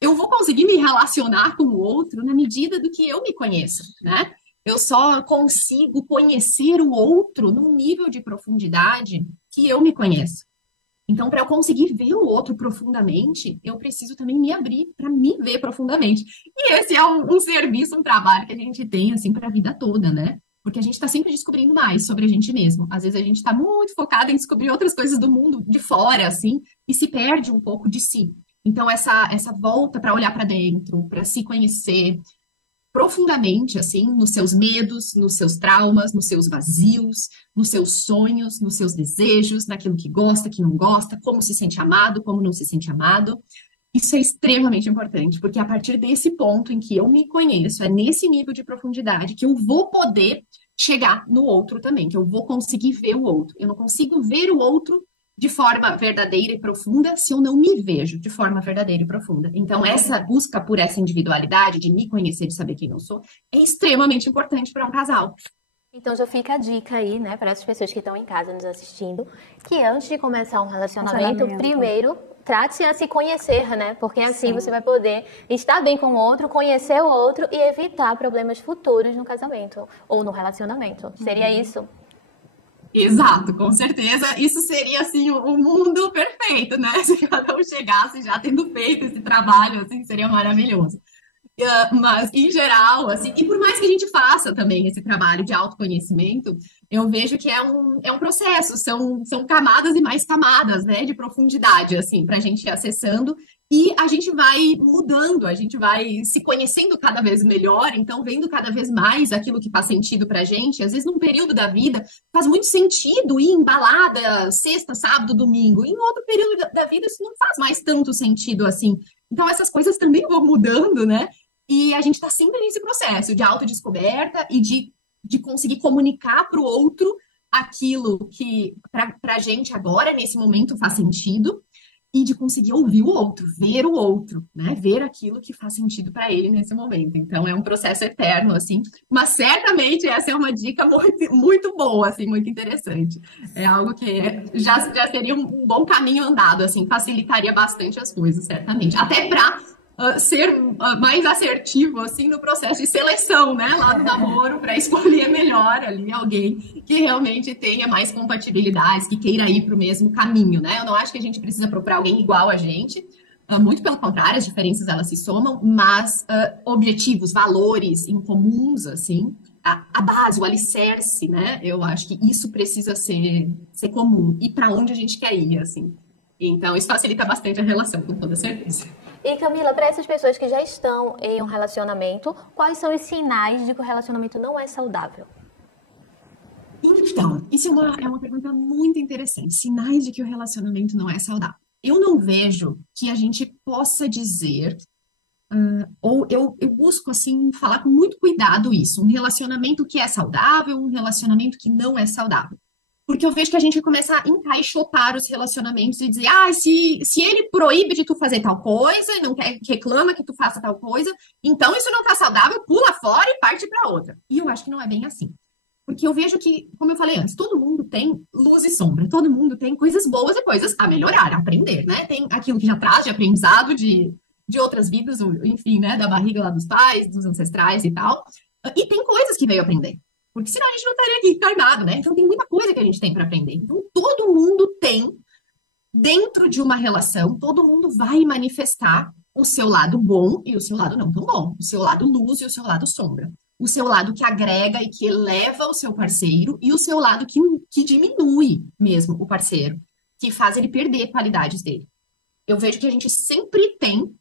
eu vou conseguir me relacionar com o outro na medida do que eu me conheço, né? Eu só consigo conhecer o outro num nível de profundidade que eu me conheço. Então, para eu conseguir ver o outro profundamente, eu preciso também me abrir para me ver profundamente. E esse é um serviço, um trabalho que a gente tem, assim, para a vida toda, né? Porque a gente está sempre descobrindo mais sobre a gente mesmo. Às vezes a gente está muito focado em descobrir outras coisas do mundo de fora, assim, e se perde um pouco de si. Então, essa volta para olhar para dentro, para se conhecer profundamente, assim, nos seus medos, nos seus traumas, nos seus vazios, nos seus sonhos, nos seus desejos, naquilo que gosta, que não gosta, como se sente amado, como não se sente amado. Isso é extremamente importante, porque a partir desse ponto em que eu me conheço, é nesse nível de profundidade que eu vou poder chegar no outro também, que eu vou conseguir ver o outro. Eu não consigo ver o outro de forma verdadeira e profunda se eu não me vejo de forma verdadeira e profunda. Então, essa busca por essa individualidade, de me conhecer, de saber quem eu sou, é extremamente importante para um casal. Então já fica a dica aí, né, para as pessoas que estão em casa nos assistindo, que antes de começar um relacionamento, primeiro trate-se a se conhecer, né? Porque assim você vai poder estar bem com o outro, conhecer o outro e evitar problemas futuros no casamento ou no relacionamento. Seria isso? Exato, com certeza. Isso seria, assim, o mundo perfeito, né? Se cada um chegasse já tendo feito esse trabalho, assim, seria maravilhoso. Mas, em geral, assim, e por mais que a gente faça também esse trabalho de autoconhecimento, eu vejo que é um processo, são camadas e mais camadas, né, de profundidade, assim, para a gente ir acessando, e a gente vai mudando, a gente vai se conhecendo cada vez melhor, então vendo cada vez mais aquilo que faz sentido para a gente. Às vezes, num período da vida, faz muito sentido ir em balada sexta, sábado, domingo, e em outro período da vida isso não faz mais tanto sentido assim. Então, essas coisas também vão mudando, né? E a gente está sempre nesse processo de autodescoberta e de conseguir comunicar para o outro aquilo que para a gente agora, nesse momento, faz sentido, e de conseguir ouvir o outro, ver o outro, né? Ver aquilo que faz sentido para ele nesse momento. Então, é um processo eterno, assim, mas certamente essa é uma dica muito, muito boa, assim, muito interessante. É algo que já seria um bom caminho andado, assim, facilitaria bastante as coisas, certamente. Até para ser mais assertivo, assim, no processo de seleção, né, lá do namoro, para escolher melhor ali alguém que realmente tenha mais compatibilidades, que queira ir para o mesmo caminho, né? Eu não acho que a gente precisa procurar alguém igual a gente, muito pelo contrário, as diferenças elas se somam, mas objetivos, valores em comuns, assim, a base, o alicerce, né? Eu acho que isso precisa ser comum, e para onde a gente quer ir, assim. Então, isso facilita bastante a relação, com toda certeza. E Camila, para essas pessoas que já estão em um relacionamento, quais são os sinais de que o relacionamento não é saudável? Então, isso é uma pergunta muito interessante. Sinais de que o relacionamento não é saudável. Eu não vejo que a gente possa dizer, ou eu busco, assim, falar com muito cuidado isso, um relacionamento que é saudável, um relacionamento que não é saudável. Porque eu vejo que a gente começa a encaixotar os relacionamentos e dizer, se ele proíbe de tu fazer tal coisa e não reclama que tu faça tal coisa, então isso não tá saudável, pula fora e parte para outra. E eu acho que não é bem assim. Porque eu vejo que, como eu falei antes, todo mundo tem luz e sombra, todo mundo tem coisas boas e coisas a melhorar, a aprender, né? Tem aquilo que já traz de aprendizado de outras vidas, enfim, né? Da barriga lá dos pais, dos ancestrais e tal. E tem coisas que veio aprender. Porque senão a gente não estaria aqui encarnado, né? Então tem muita coisa que a gente tem para aprender. Então todo mundo tem, dentro de uma relação, todo mundo vai manifestar o seu lado bom e o seu lado não tão bom, o seu lado luz e o seu lado sombra, o seu lado que agrega e que eleva o seu parceiro e o seu lado que diminui mesmo o parceiro, que faz ele perder qualidades dele. Eu vejo que a gente sempre tem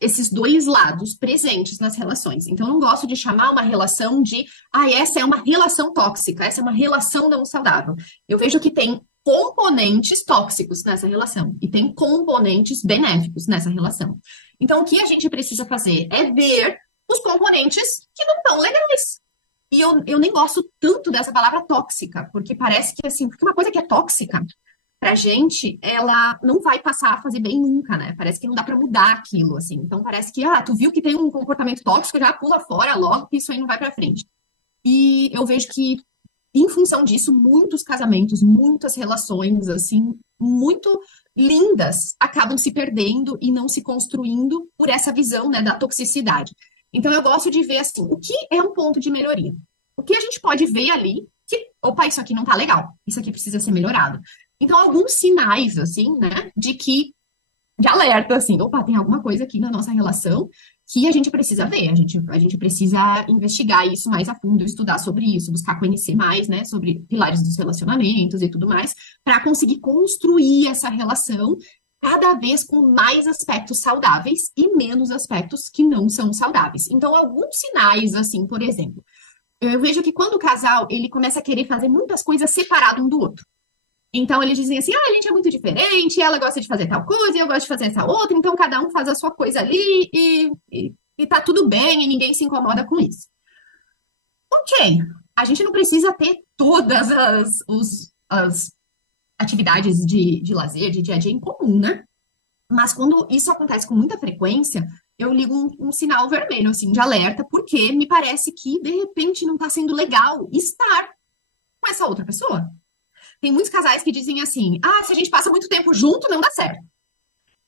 esses dois lados presentes nas relações. Então, eu não gosto de chamar uma relação de, essa é uma relação tóxica, essa é uma relação não saudável. Eu vejo que tem componentes tóxicos nessa relação e tem componentes benéficos nessa relação. Então, o que a gente precisa fazer é ver os componentes que não estão legais. E eu nem gosto tanto dessa palavra tóxica, porque parece que, assim, porque uma coisa que é tóxica pra gente, ela não vai passar a fazer bem nunca, né? Parece que não dá pra mudar aquilo, assim. Então, parece que, tu viu que tem um comportamento tóxico, já pula fora logo, que isso aí não vai pra frente. E eu vejo que, em função disso, muitos casamentos, muitas relações, assim, muito lindas, acabam se perdendo e não se construindo por essa visão, né, da toxicidade. Então, eu gosto de ver, assim, o que é um ponto de melhoria. O que a gente pode ver ali que, opa, isso aqui não tá legal, isso aqui precisa ser melhorado. Então, alguns sinais, assim, né, de alerta, assim, opa, tem alguma coisa aqui na nossa relação que a gente precisa ver, a gente precisa investigar isso mais a fundo, estudar sobre isso, buscar conhecer mais, né, sobre pilares dos relacionamentos e tudo mais, para conseguir construir essa relação cada vez com mais aspectos saudáveis e menos aspectos que não são saudáveis. Então, alguns sinais, assim, por exemplo, eu vejo que quando o casal, ele começa a querer fazer muitas coisas separado um do outro. Então, eles dizem assim, a gente é muito diferente, ela gosta de fazer tal coisa, e eu gosto de fazer essa outra, então cada um faz a sua coisa ali e tá tudo bem, e ninguém se incomoda com isso. Ok, a gente não precisa ter todas as atividades de lazer, de dia a dia em comum, né? Mas quando isso acontece com muita frequência, eu ligo um sinal vermelho, assim, de alerta, porque me parece que, de repente, não tá sendo legal estar com essa outra pessoa. Tem muitos casais que dizem assim, se a gente passa muito tempo junto, não dá certo.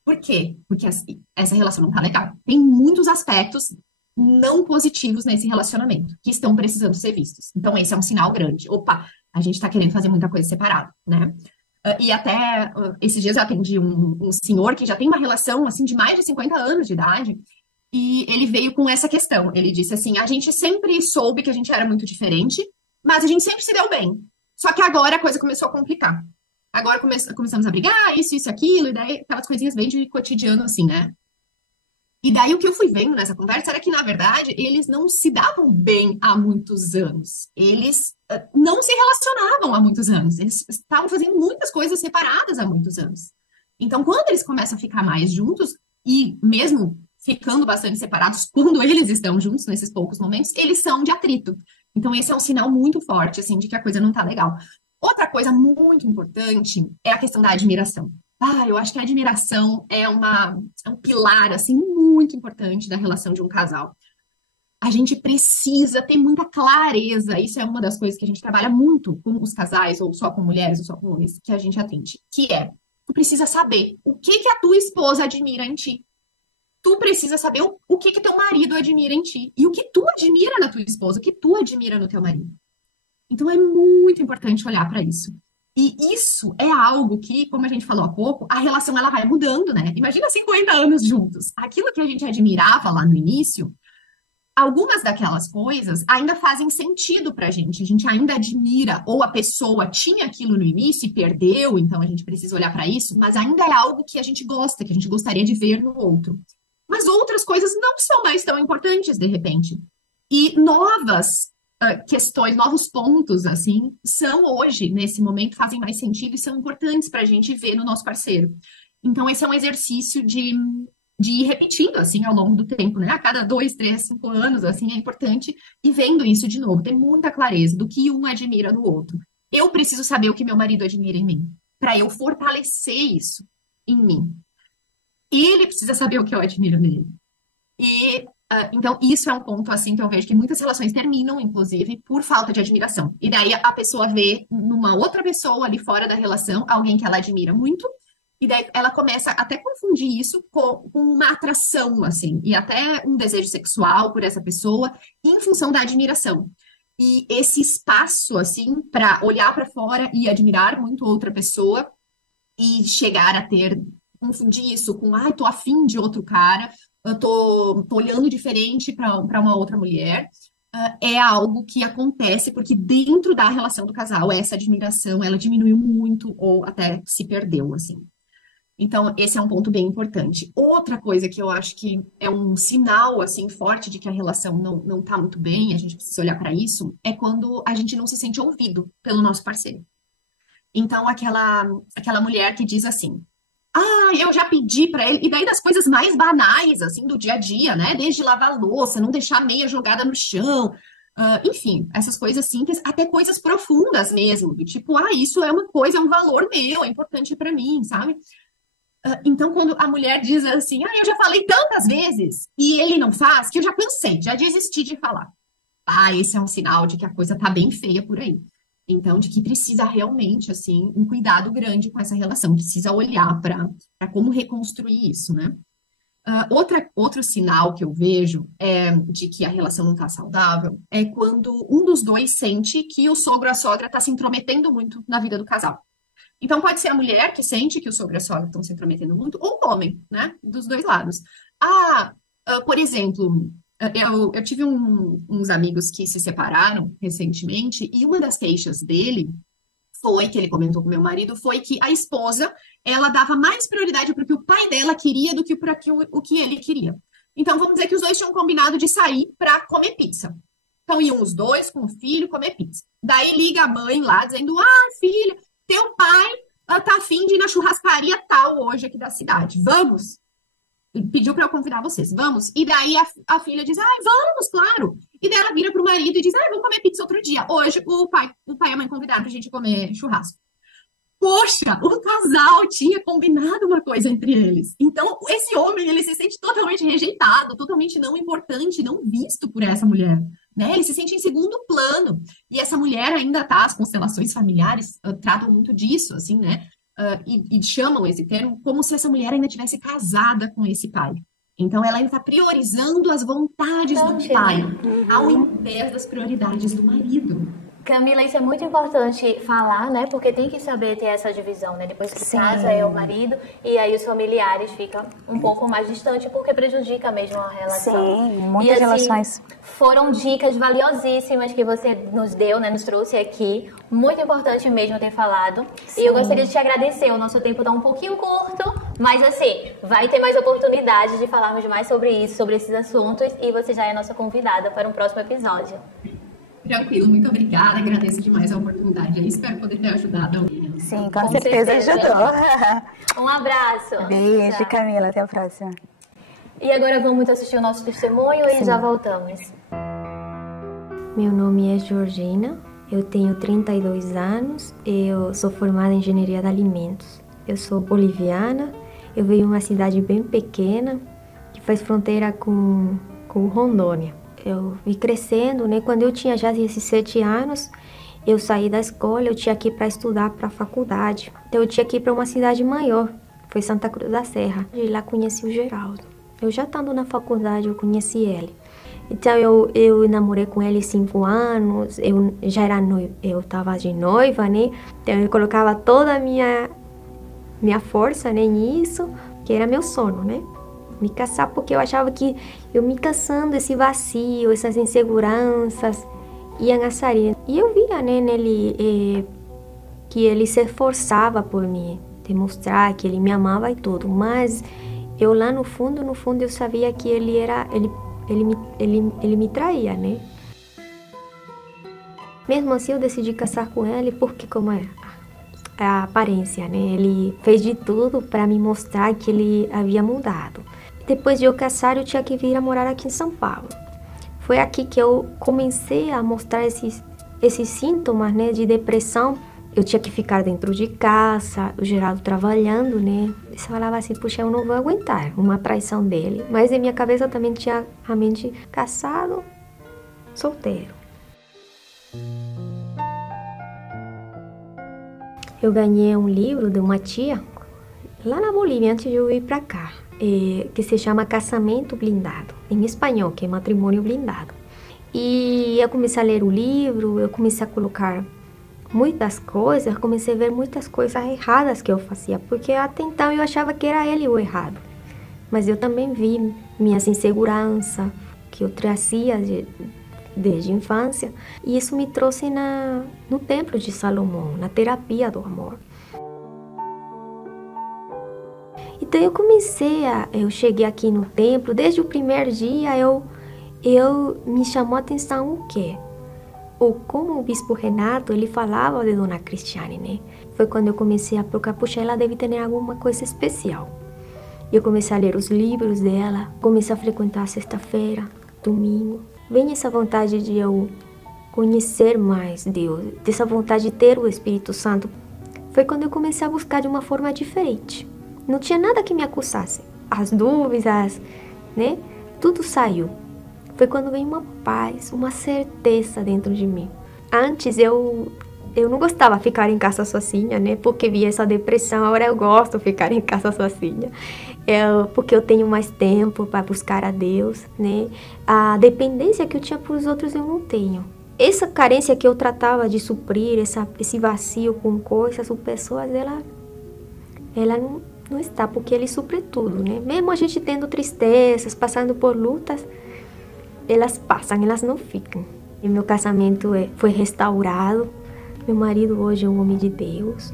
Por quê? Porque essa relação não tá legal. Tem muitos aspectos não positivos nesse relacionamento, que estão precisando ser vistos. Então, esse é um sinal grande. Opa, a gente tá querendo fazer muita coisa separada, né? E até esses dias eu atendi um senhor que já tem uma relação, assim, de mais de 50 anos de idade, e ele veio com essa questão. Ele disse assim, a gente sempre soube que a gente era muito diferente, mas a gente sempre se deu bem. Só que agora a coisa começou a complicar. Agora começamos a brigar, isso, aquilo, e daí aquelas coisinhas bem de cotidiano, assim, né? E daí o que eu fui vendo nessa conversa era que, na verdade, eles não se davam bem há muitos anos. Eles não se relacionavam há muitos anos. Eles estavam fazendo muitas coisas separadas há muitos anos. Então, quando eles começam a ficar mais juntos, e mesmo ficando bastante separados, quando eles estão juntos, nesses poucos momentos, eles são de atrito. Então, esse é um sinal muito forte, assim, de que a coisa não tá legal. Outra coisa muito importante é a questão da admiração. Eu acho que a admiração é um pilar, assim, muito importante da relação de um casal. A gente precisa ter muita clareza, isso é uma das coisas que a gente trabalha muito com os casais, ou só com mulheres, ou só com homens, que a gente atende, que é, tu precisa saber o que a tua esposa admira em ti. Tu precisa saber o que teu marido admira em ti. E o que tu admira na tua esposa, o que tu admira no teu marido. Então, é muito importante olhar para isso. E isso é algo que, como a gente falou há pouco, a relação ela vai mudando, né? Imagina 50 anos juntos. Aquilo que a gente admirava lá no início, algumas daquelas coisas ainda fazem sentido pra gente. A gente ainda admira, ou a pessoa tinha aquilo no início e perdeu, então a gente precisa olhar para isso, mas ainda é algo que a gente gosta, que a gente gostaria de ver no outro. Mas outras coisas não são mais tão importantes, de repente. E novas questões, novos pontos, assim, são hoje, nesse momento, fazem mais sentido e são importantes para a gente ver no nosso parceiro. Então, esse é um exercício de ir repetindo, assim, ao longo do tempo, né? A cada 2, 3, 5 anos, assim, é importante ir vendo isso de novo, ter muita clareza do que um admira no outro. Eu preciso saber o que meu marido admira em mim, para eu fortalecer isso em mim. Ele precisa saber o que eu admiro nele. E Então, isso é um ponto, assim, que eu vejo que muitas relações terminam, inclusive, por falta de admiração. E daí a pessoa vê numa outra pessoa ali fora da relação alguém que ela admira muito, e daí ela começa até a confundir isso com uma atração, assim, e até um desejo sexual por essa pessoa em função da admiração. E esse espaço, assim, para olhar para fora e admirar muito outra pessoa e chegar a confundir isso com, ai, tô afim de outro cara, eu tô olhando diferente para uma outra mulher, é algo que acontece porque dentro da relação do casal, essa admiração, ela diminuiu muito ou até se perdeu, assim. Então, esse é um ponto bem importante. Outra coisa que eu acho que é um sinal, assim, forte de que a relação não tá muito bem, a gente precisa olhar para isso, é quando a gente não se sente ouvido pelo nosso parceiro. Então, aquela mulher que diz assim, eu já pedi para ele, e daí das coisas mais banais, assim, do dia a dia, né? Desde lavar a louça, não deixar a meia jogada no chão, enfim, essas coisas simples, até coisas profundas mesmo, do tipo, isso é uma coisa, é um valor meu, é importante para mim, sabe? Então, quando a mulher diz assim, eu já falei tantas vezes, e ele não faz, que eu já cansei, já desisti de falar. Esse é um sinal de que a coisa tá bem feia por aí. Então, de que precisa realmente, assim, um cuidado grande com essa relação, precisa olhar para como reconstruir isso, né? Outro sinal que eu vejo de que a relação não está saudável é quando um dos dois sente que o sogro ou a sogra está se intrometendo muito na vida do casal. Então, pode ser a mulher que sente que o sogro e a sogra estão se intrometendo muito, ou o homem, né? Dos dois lados. Por exemplo, eu tive uns amigos que se separaram recentemente, e uma das queixas dele que ele comentou com meu marido, foi que a esposa, ela dava mais prioridade para o que o pai dela queria do que para o que ele queria. Então, vamos dizer que os dois tinham combinado de sair para comer pizza. Então, iam os dois com o filho comer pizza. Daí liga a mãe lá, dizendo, filha, teu pai tá afim de ir na churrascaria tal hoje aqui da cidade. Vamos? Ele pediu para eu convidar vocês. Vamos? E daí a filha diz, vamos, claro. E daí ela vira pro marido e diz, vamos comer pizza outro dia. Hoje o pai e a mãe convidaram pra gente comer churrasco. Poxa, o casal tinha combinado uma coisa entre eles. Então, esse homem, ele se sente totalmente rejeitado, totalmente não importante, não visto por essa mulher, né? Ele se sente em segundo plano. E essa mulher ainda as constelações familiares tratam muito disso, assim, né? E chamam esse termo como se essa mulher ainda tivesse casada com esse pai. Então, ela ainda está priorizando as vontades do pai, ao invés das prioridades do marido. Camila, isso é muito importante falar, né? Porque tem que saber ter essa divisão, né? Depois que casa é o marido e aí os familiares ficam um pouco mais distantes porque prejudica mesmo a relação. Sim, muitas relações. Foram dicas valiosíssimas que você nos deu, né? Nos trouxe aqui. Muito importante mesmo ter falado. Sim. E eu gostaria de te agradecer. O nosso tempo está um pouquinho curto, mas assim, vai ter mais oportunidade de falarmos mais sobre isso, sobre esses assuntos, e você já é nossa convidada para um próximo episódio. Tranquilo, muito obrigada, agradeço demais a oportunidade. Eu espero poder ter ajudado alguém. Sim, com certeza ajudou. Um abraço. Beijo, Tchau. Camila, até a próxima. E agora vamos assistir o nosso testemunho e já voltamos. Meu nome é Georgina, eu tenho 32 anos, eu sou formada em Engenharia de Alimentos. Eu sou boliviana, eu venho de uma cidade bem pequena, que faz fronteira com Rondônia. Eu vim crescendo, né? Quando eu tinha já 17 anos, eu saí da escola, eu tinha que ir para estudar para a faculdade. Então eu tinha que ir para uma cidade maior, foi Santa Cruz da Serra. E lá conheci o Geraldo. Eu já estando na faculdade, eu conheci ele. Então eu namorei com ele 5 anos, eu já era noiva, eu estava de noiva, né? Então eu colocava toda a minha força, né, nisso, que era meu sonho, né? Me casar, porque eu achava que eu me casando, esse vazio, essas inseguranças iam sair. E eu via, né, nele que ele se esforçava por me demonstrar que ele me amava e tudo, mas eu lá no fundo eu sabia que ele me traía, né? Mesmo assim eu decidi casar com ele porque como é a aparência, né? Ele fez de tudo para me mostrar que ele havia mudado. Depois de eu casar, eu tinha que vir a morar aqui em São Paulo. Foi aqui que eu comecei a mostrar esses sintomas, né, de depressão. eu tinha que ficar dentro de casa, o Geraldo trabalhando, né? E você falava assim, puxa, eu não vou aguentar uma traição dele. Mas em minha cabeça também tinha a mente casado, solteiro. Eu ganhei um livro de uma tia, lá na Bolívia, antes de eu ir pra cá, que se chama Casamento Blindado, em espanhol, que é matrimônio blindado. E eu comecei a ler o livro, eu comecei a colocar muitas coisas, comecei a ver muitas coisas erradas que eu fazia, porque até então eu achava que era ele o errado. Mas eu também vi minhas inseguranças, que eu trazia desde a infância, e isso me trouxe no Templo de Salomão, na terapia do amor. Então eu cheguei aqui no templo, desde o primeiro dia eu me chamou a atenção o quê? Como o Bispo Renato, ele falava de Dona Cristiane, né? Foi quando eu comecei a procurar, puxa, ela deve ter alguma coisa especial. Eu comecei a ler os livros dela, comecei a frequentar sexta-feira, domingo. Vem essa vontade de eu conhecer mais Deus, dessa vontade de ter o Espírito Santo. Foi quando eu comecei a buscar de uma forma diferente. Não tinha nada que me acusasse. As dúvidas, né? Tudo saiu. Foi quando veio uma paz, uma certeza dentro de mim. Antes eu não gostava de ficar em casa sozinha, né? Porque via essa depressão. Agora eu gosto de ficar em casa sozinha. Porque eu tenho mais tempo para buscar a Deus, né? A dependência que eu tinha por os outros eu não tenho. Essa carência que eu tratava de suprir, esse vazio com coisas ou pessoas, ela não está, porque Ele supre tudo, né? Mesmo a gente tendo tristezas, passando por lutas, elas passam, elas não ficam. E meu casamento foi restaurado. Meu marido hoje é um homem de Deus.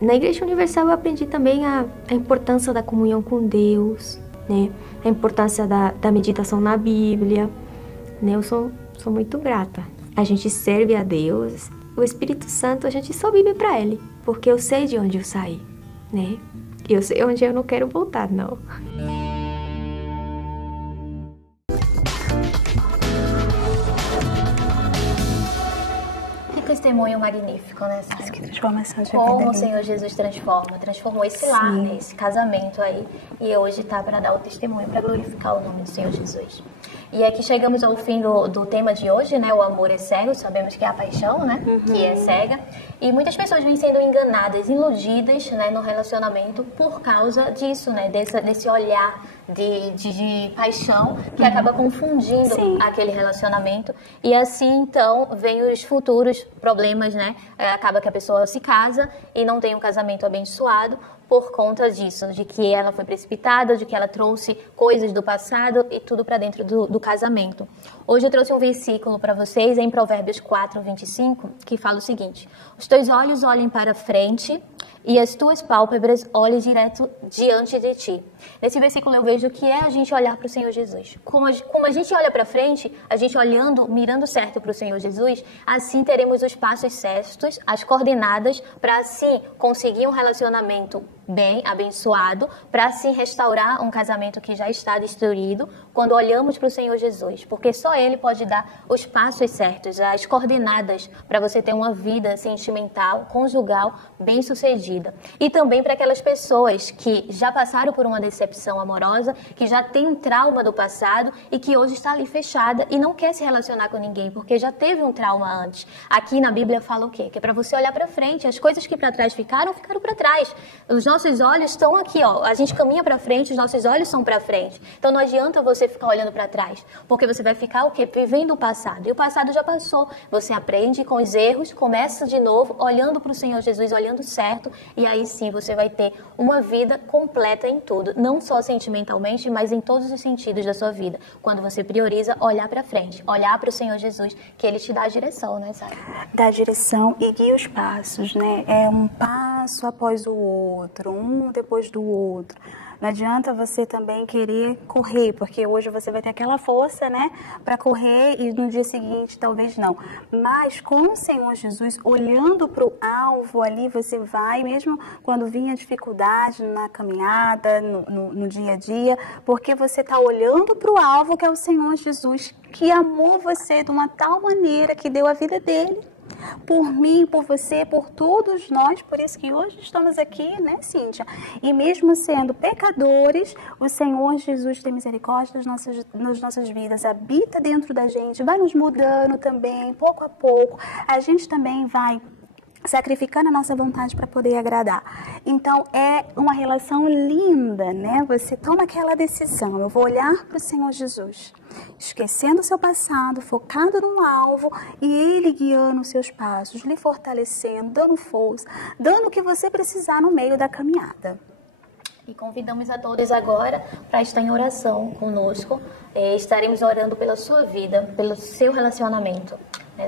Na Igreja Universal eu aprendi também a importância da comunhão com Deus, né? A importância da meditação na Bíblia, né? Eu sou muito grata. A gente serve a Deus. O Espírito Santo a gente só vive para Ele, porque eu sei de onde eu saí, né? Eu sei onde eu não quero voltar, não. Testemunho magnífico, né, Sara? Que transformação de Como vida. o Senhor Jesus transformou esse lar, né, esse casamento aí, e hoje está para dar o testemunho, para glorificar o nome do Senhor Jesus. E aqui chegamos ao fim do tema de hoje, né, o amor é cego, sabemos que é a paixão, né, que é cega, e muitas pessoas vêm sendo enganadas, iludidas, né, no relacionamento por causa disso, né, desse olhar de paixão que acaba confundindo aquele relacionamento, e assim então vem os futuros problemas, né? Acaba que a pessoa se casa e não tem um casamento abençoado por conta disso, de que ela foi precipitada, de que ela trouxe coisas do passado e tudo para dentro do casamento. Hoje eu trouxe um versículo para vocês em Provérbios 4:25, que fala o seguinte: os teus olhos olhem para frente e as tuas pálpebras olhem direto diante de ti. Nesse versículo eu vejo que é a gente olhar para o Senhor Jesus. Como a gente olha para frente, a gente olhando, mirando certo para o Senhor Jesus, assim teremos os passos certos, as coordenadas, para assim conseguir um relacionamento bem, abençoado, para assim restaurar um casamento que já está destruído, quando olhamos para o Senhor Jesus, porque só Ele pode dar os passos certos, as coordenadas para você ter uma vida sentimental, conjugal, bem-sucedida. E também para aquelas pessoas que já passaram por uma decepção amorosa, que já tem um trauma do passado e que hoje está ali fechada e não quer se relacionar com ninguém, porque já teve um trauma antes. Aqui na Bíblia fala o quê? Que é para você olhar para frente, as coisas que para trás ficaram para trás. Os nossos olhos estão aqui, ó. A gente caminha para frente, os nossos olhos são para frente. Então não adianta você ficar olhando para trás, porque você vai ficar o quê? Vivendo o passado. E o passado já passou. Você aprende com os erros, começa de novo, olhando para o Senhor Jesus, olhando certo, e aí sim você vai ter uma vida completa em tudo, não só sentimentalmente, mas em todos os sentidos da sua vida. Quando você prioriza olhar para frente, olhar para o Senhor Jesus, que Ele te dá a direção, né, Sara? Dá a direção e guia os passos, né? É um passo após o outro, um depois do outro. Não adianta você também querer correr, porque hoje você vai ter aquela força, né, para correr e no dia seguinte talvez não. Mas com o Senhor Jesus, olhando para o alvo ali, você vai, mesmo quando vinha dificuldade na caminhada, no dia a dia, porque você está olhando para o alvo que é o Senhor Jesus, que amou você de uma tal maneira que deu a vida dele por mim, por você, por todos nós. Por isso que hoje estamos aqui, né, Cíntia? E mesmo sendo pecadores, o Senhor Jesus tem misericórdia nas nossas vidas, habita dentro da gente, vai nos mudando também, pouco a pouco. A gente também vai sacrificando a nossa vontade para poder agradar. Então, é uma relação linda, né? Você toma aquela decisão, eu vou olhar para o Senhor Jesus, esquecendo o seu passado, focado no alvo, e Ele guiando os seus passos, lhe fortalecendo, dando força, dando o que você precisar no meio da caminhada. E convidamos a todos agora para estar em oração conosco. Estaremos orando pela sua vida, pelo seu relacionamento.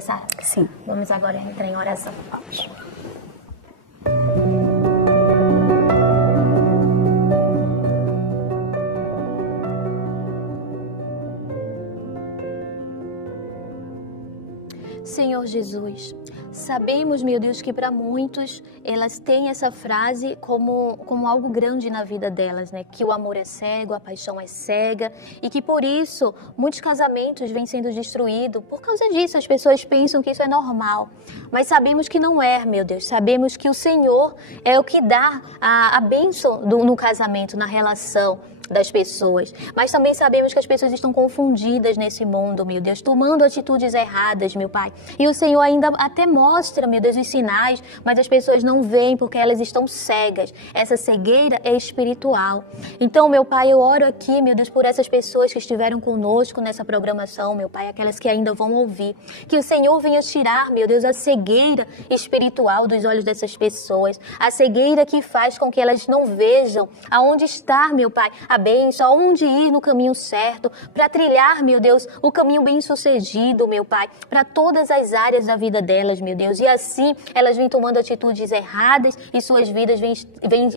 Sara? Sim. Vamos agora entrar em oração. Vamos. Senhor Jesus, sabemos, meu Deus, que para muitos elas têm essa frase como algo grande na vida delas, né? Que o amor é cego, a paixão é cega, e que por isso muitos casamentos vêm sendo destruídos. Por causa disso, as pessoas pensam que isso é normal, mas sabemos que não é, meu Deus. Sabemos que o Senhor é o que dá a bênção no casamento, na relação das pessoas, mas também sabemos que as pessoas estão confundidas nesse mundo, meu Deus, tomando atitudes erradas, meu Pai, e o Senhor ainda até mostra, meu Deus, os sinais, mas as pessoas não veem porque elas estão cegas. Essa cegueira é espiritual. Então, meu Pai, eu oro aqui, meu Deus, por essas pessoas que estiveram conosco nessa programação, meu Pai, aquelas que ainda vão ouvir, que o Senhor venha tirar, meu Deus, a cegueira espiritual dos olhos dessas pessoas, a cegueira que faz com que elas não vejam aonde está, meu Pai, a bênção, aonde ir no caminho certo, para trilhar, meu Deus, o caminho bem sucedido, meu Pai, para todas as áreas da vida delas, meu Deus, e assim elas vêm tomando atitudes erradas e suas vidas vêm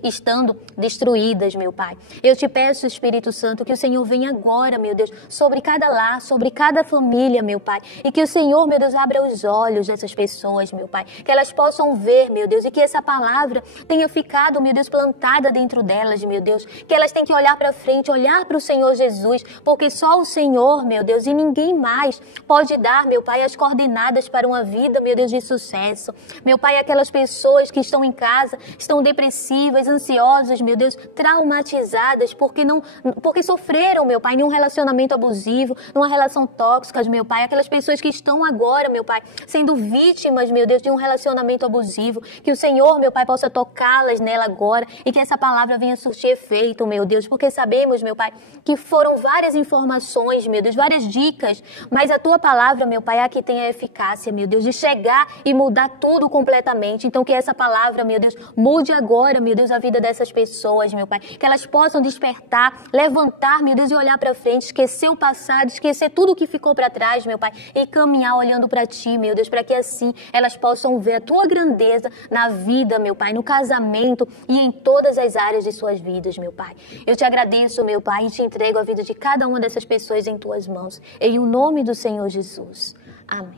estando destruídas, meu Pai. Eu te peço, Espírito Santo, que o Senhor venha agora, meu Deus, sobre cada lar, sobre cada família, meu Pai, e que o Senhor, meu Deus, abra os olhos dessas pessoas, meu Pai, que elas possam ver, meu Deus, e que essa palavra tenha ficado, meu Deus, plantada dentro delas, meu Deus, que elas tenham que olhar para frente, olhar para o Senhor Jesus, porque só o Senhor, meu Deus, e ninguém mais pode dar, meu Pai, as coordenadas para uma vida, meu Deus, de sucesso. Meu Pai, aquelas pessoas que estão em casa, estão depressivas, ansiosas, meu Deus, traumatizadas, porque sofreram, meu Pai, em um relacionamento abusivo, numa relação tóxica, meu Pai, aquelas pessoas que estão agora, meu Pai, sendo vítimas, meu Deus, de um relacionamento abusivo, que o Senhor, meu Pai, possa tocá-las nela agora e que essa palavra venha surtir efeito, meu Deus, porque sabemos, meu Pai, que foram várias informações, meu Deus, várias dicas, mas a Tua palavra, meu Pai, é a que tem a eficácia, meu Deus, de chegar e mudar tudo completamente. Então que essa palavra, meu Deus, mude agora, meu Deus, a vida dessas pessoas, meu Pai, que elas possam despertar, levantar, meu Deus, e olhar para frente, esquecer o passado, esquecer tudo que ficou para trás, meu Pai, e caminhar olhando para Ti, meu Deus, para que assim elas possam ver a Tua grandeza na vida, meu Pai, no casamento e em todas as áreas de suas vidas, meu Pai. Eu te agradeço, meu Pai, e te entrego a vida de cada uma dessas pessoas em Tuas mãos, em o nome do Senhor Jesus. Amém.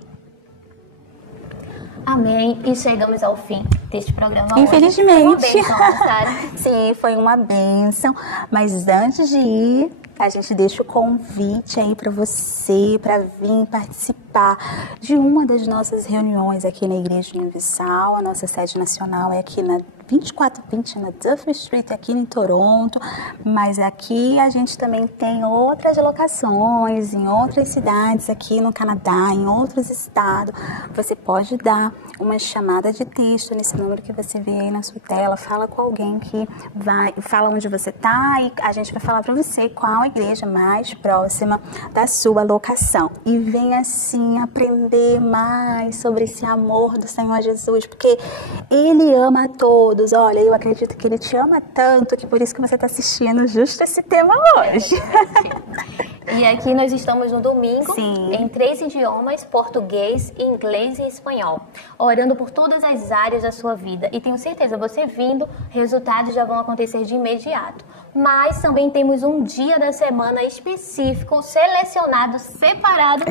Amém. E chegamos ao fim deste programa. Infelizmente. Foi uma bênção, Sara. Sim, foi uma bênção. Mas antes de ir, a gente deixa o convite aí para você, para vir participar de uma das nossas reuniões aqui na Igreja Universal. A nossa sede nacional é aqui na 2420 na Dufferin Street, aqui em Toronto, mas aqui a gente também tem outras locações em outras cidades aqui no Canadá, em outros estados. Você pode dar uma chamada de texto nesse número que você vê aí na sua tela, fala com alguém que fala onde você está e a gente vai falar para você qual a igreja mais próxima da sua locação. E vem assim aprender mais sobre esse amor do Senhor Jesus, porque Ele ama a todos. Olha, eu acredito que Ele te ama tanto que por isso que você está assistindo justo esse tema hoje. E aqui nós estamos no domingo, Sim. em 3 idiomas, português, inglês e espanhol, orando por todas as áreas da sua vida. E tenho certeza, você vindo, resultados já vão acontecer de imediato. mas também temos um dia da semana específico, selecionado, separado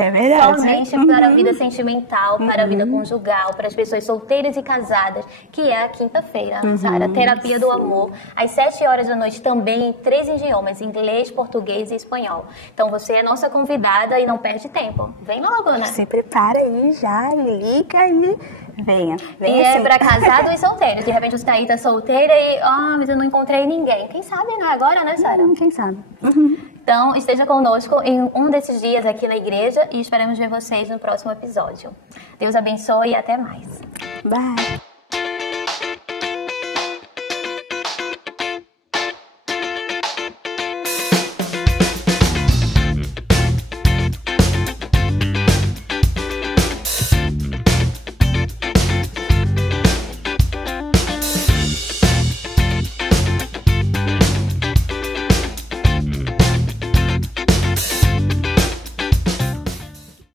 somente para a vida sentimental, para a vida conjugal, para as pessoas solteiras e casadas, que é a quinta-feira, Sara, Terapia do Amor, às 7 horas da noite também em 3 idiomas, inglês, português e espanhol. Então você é nossa convidada e não perde tempo. Vem logo, né? Se prepara aí, já liga e venha. E é pra casados e solteiros. De repente você tá aí, tá solteira e, mas eu não encontrei ninguém. Quem sabe, não é agora, né, Sara? Quem sabe? Então, esteja conosco em um desses dias aqui na igreja e esperamos ver vocês no próximo episódio. Deus abençoe e até mais. Bye!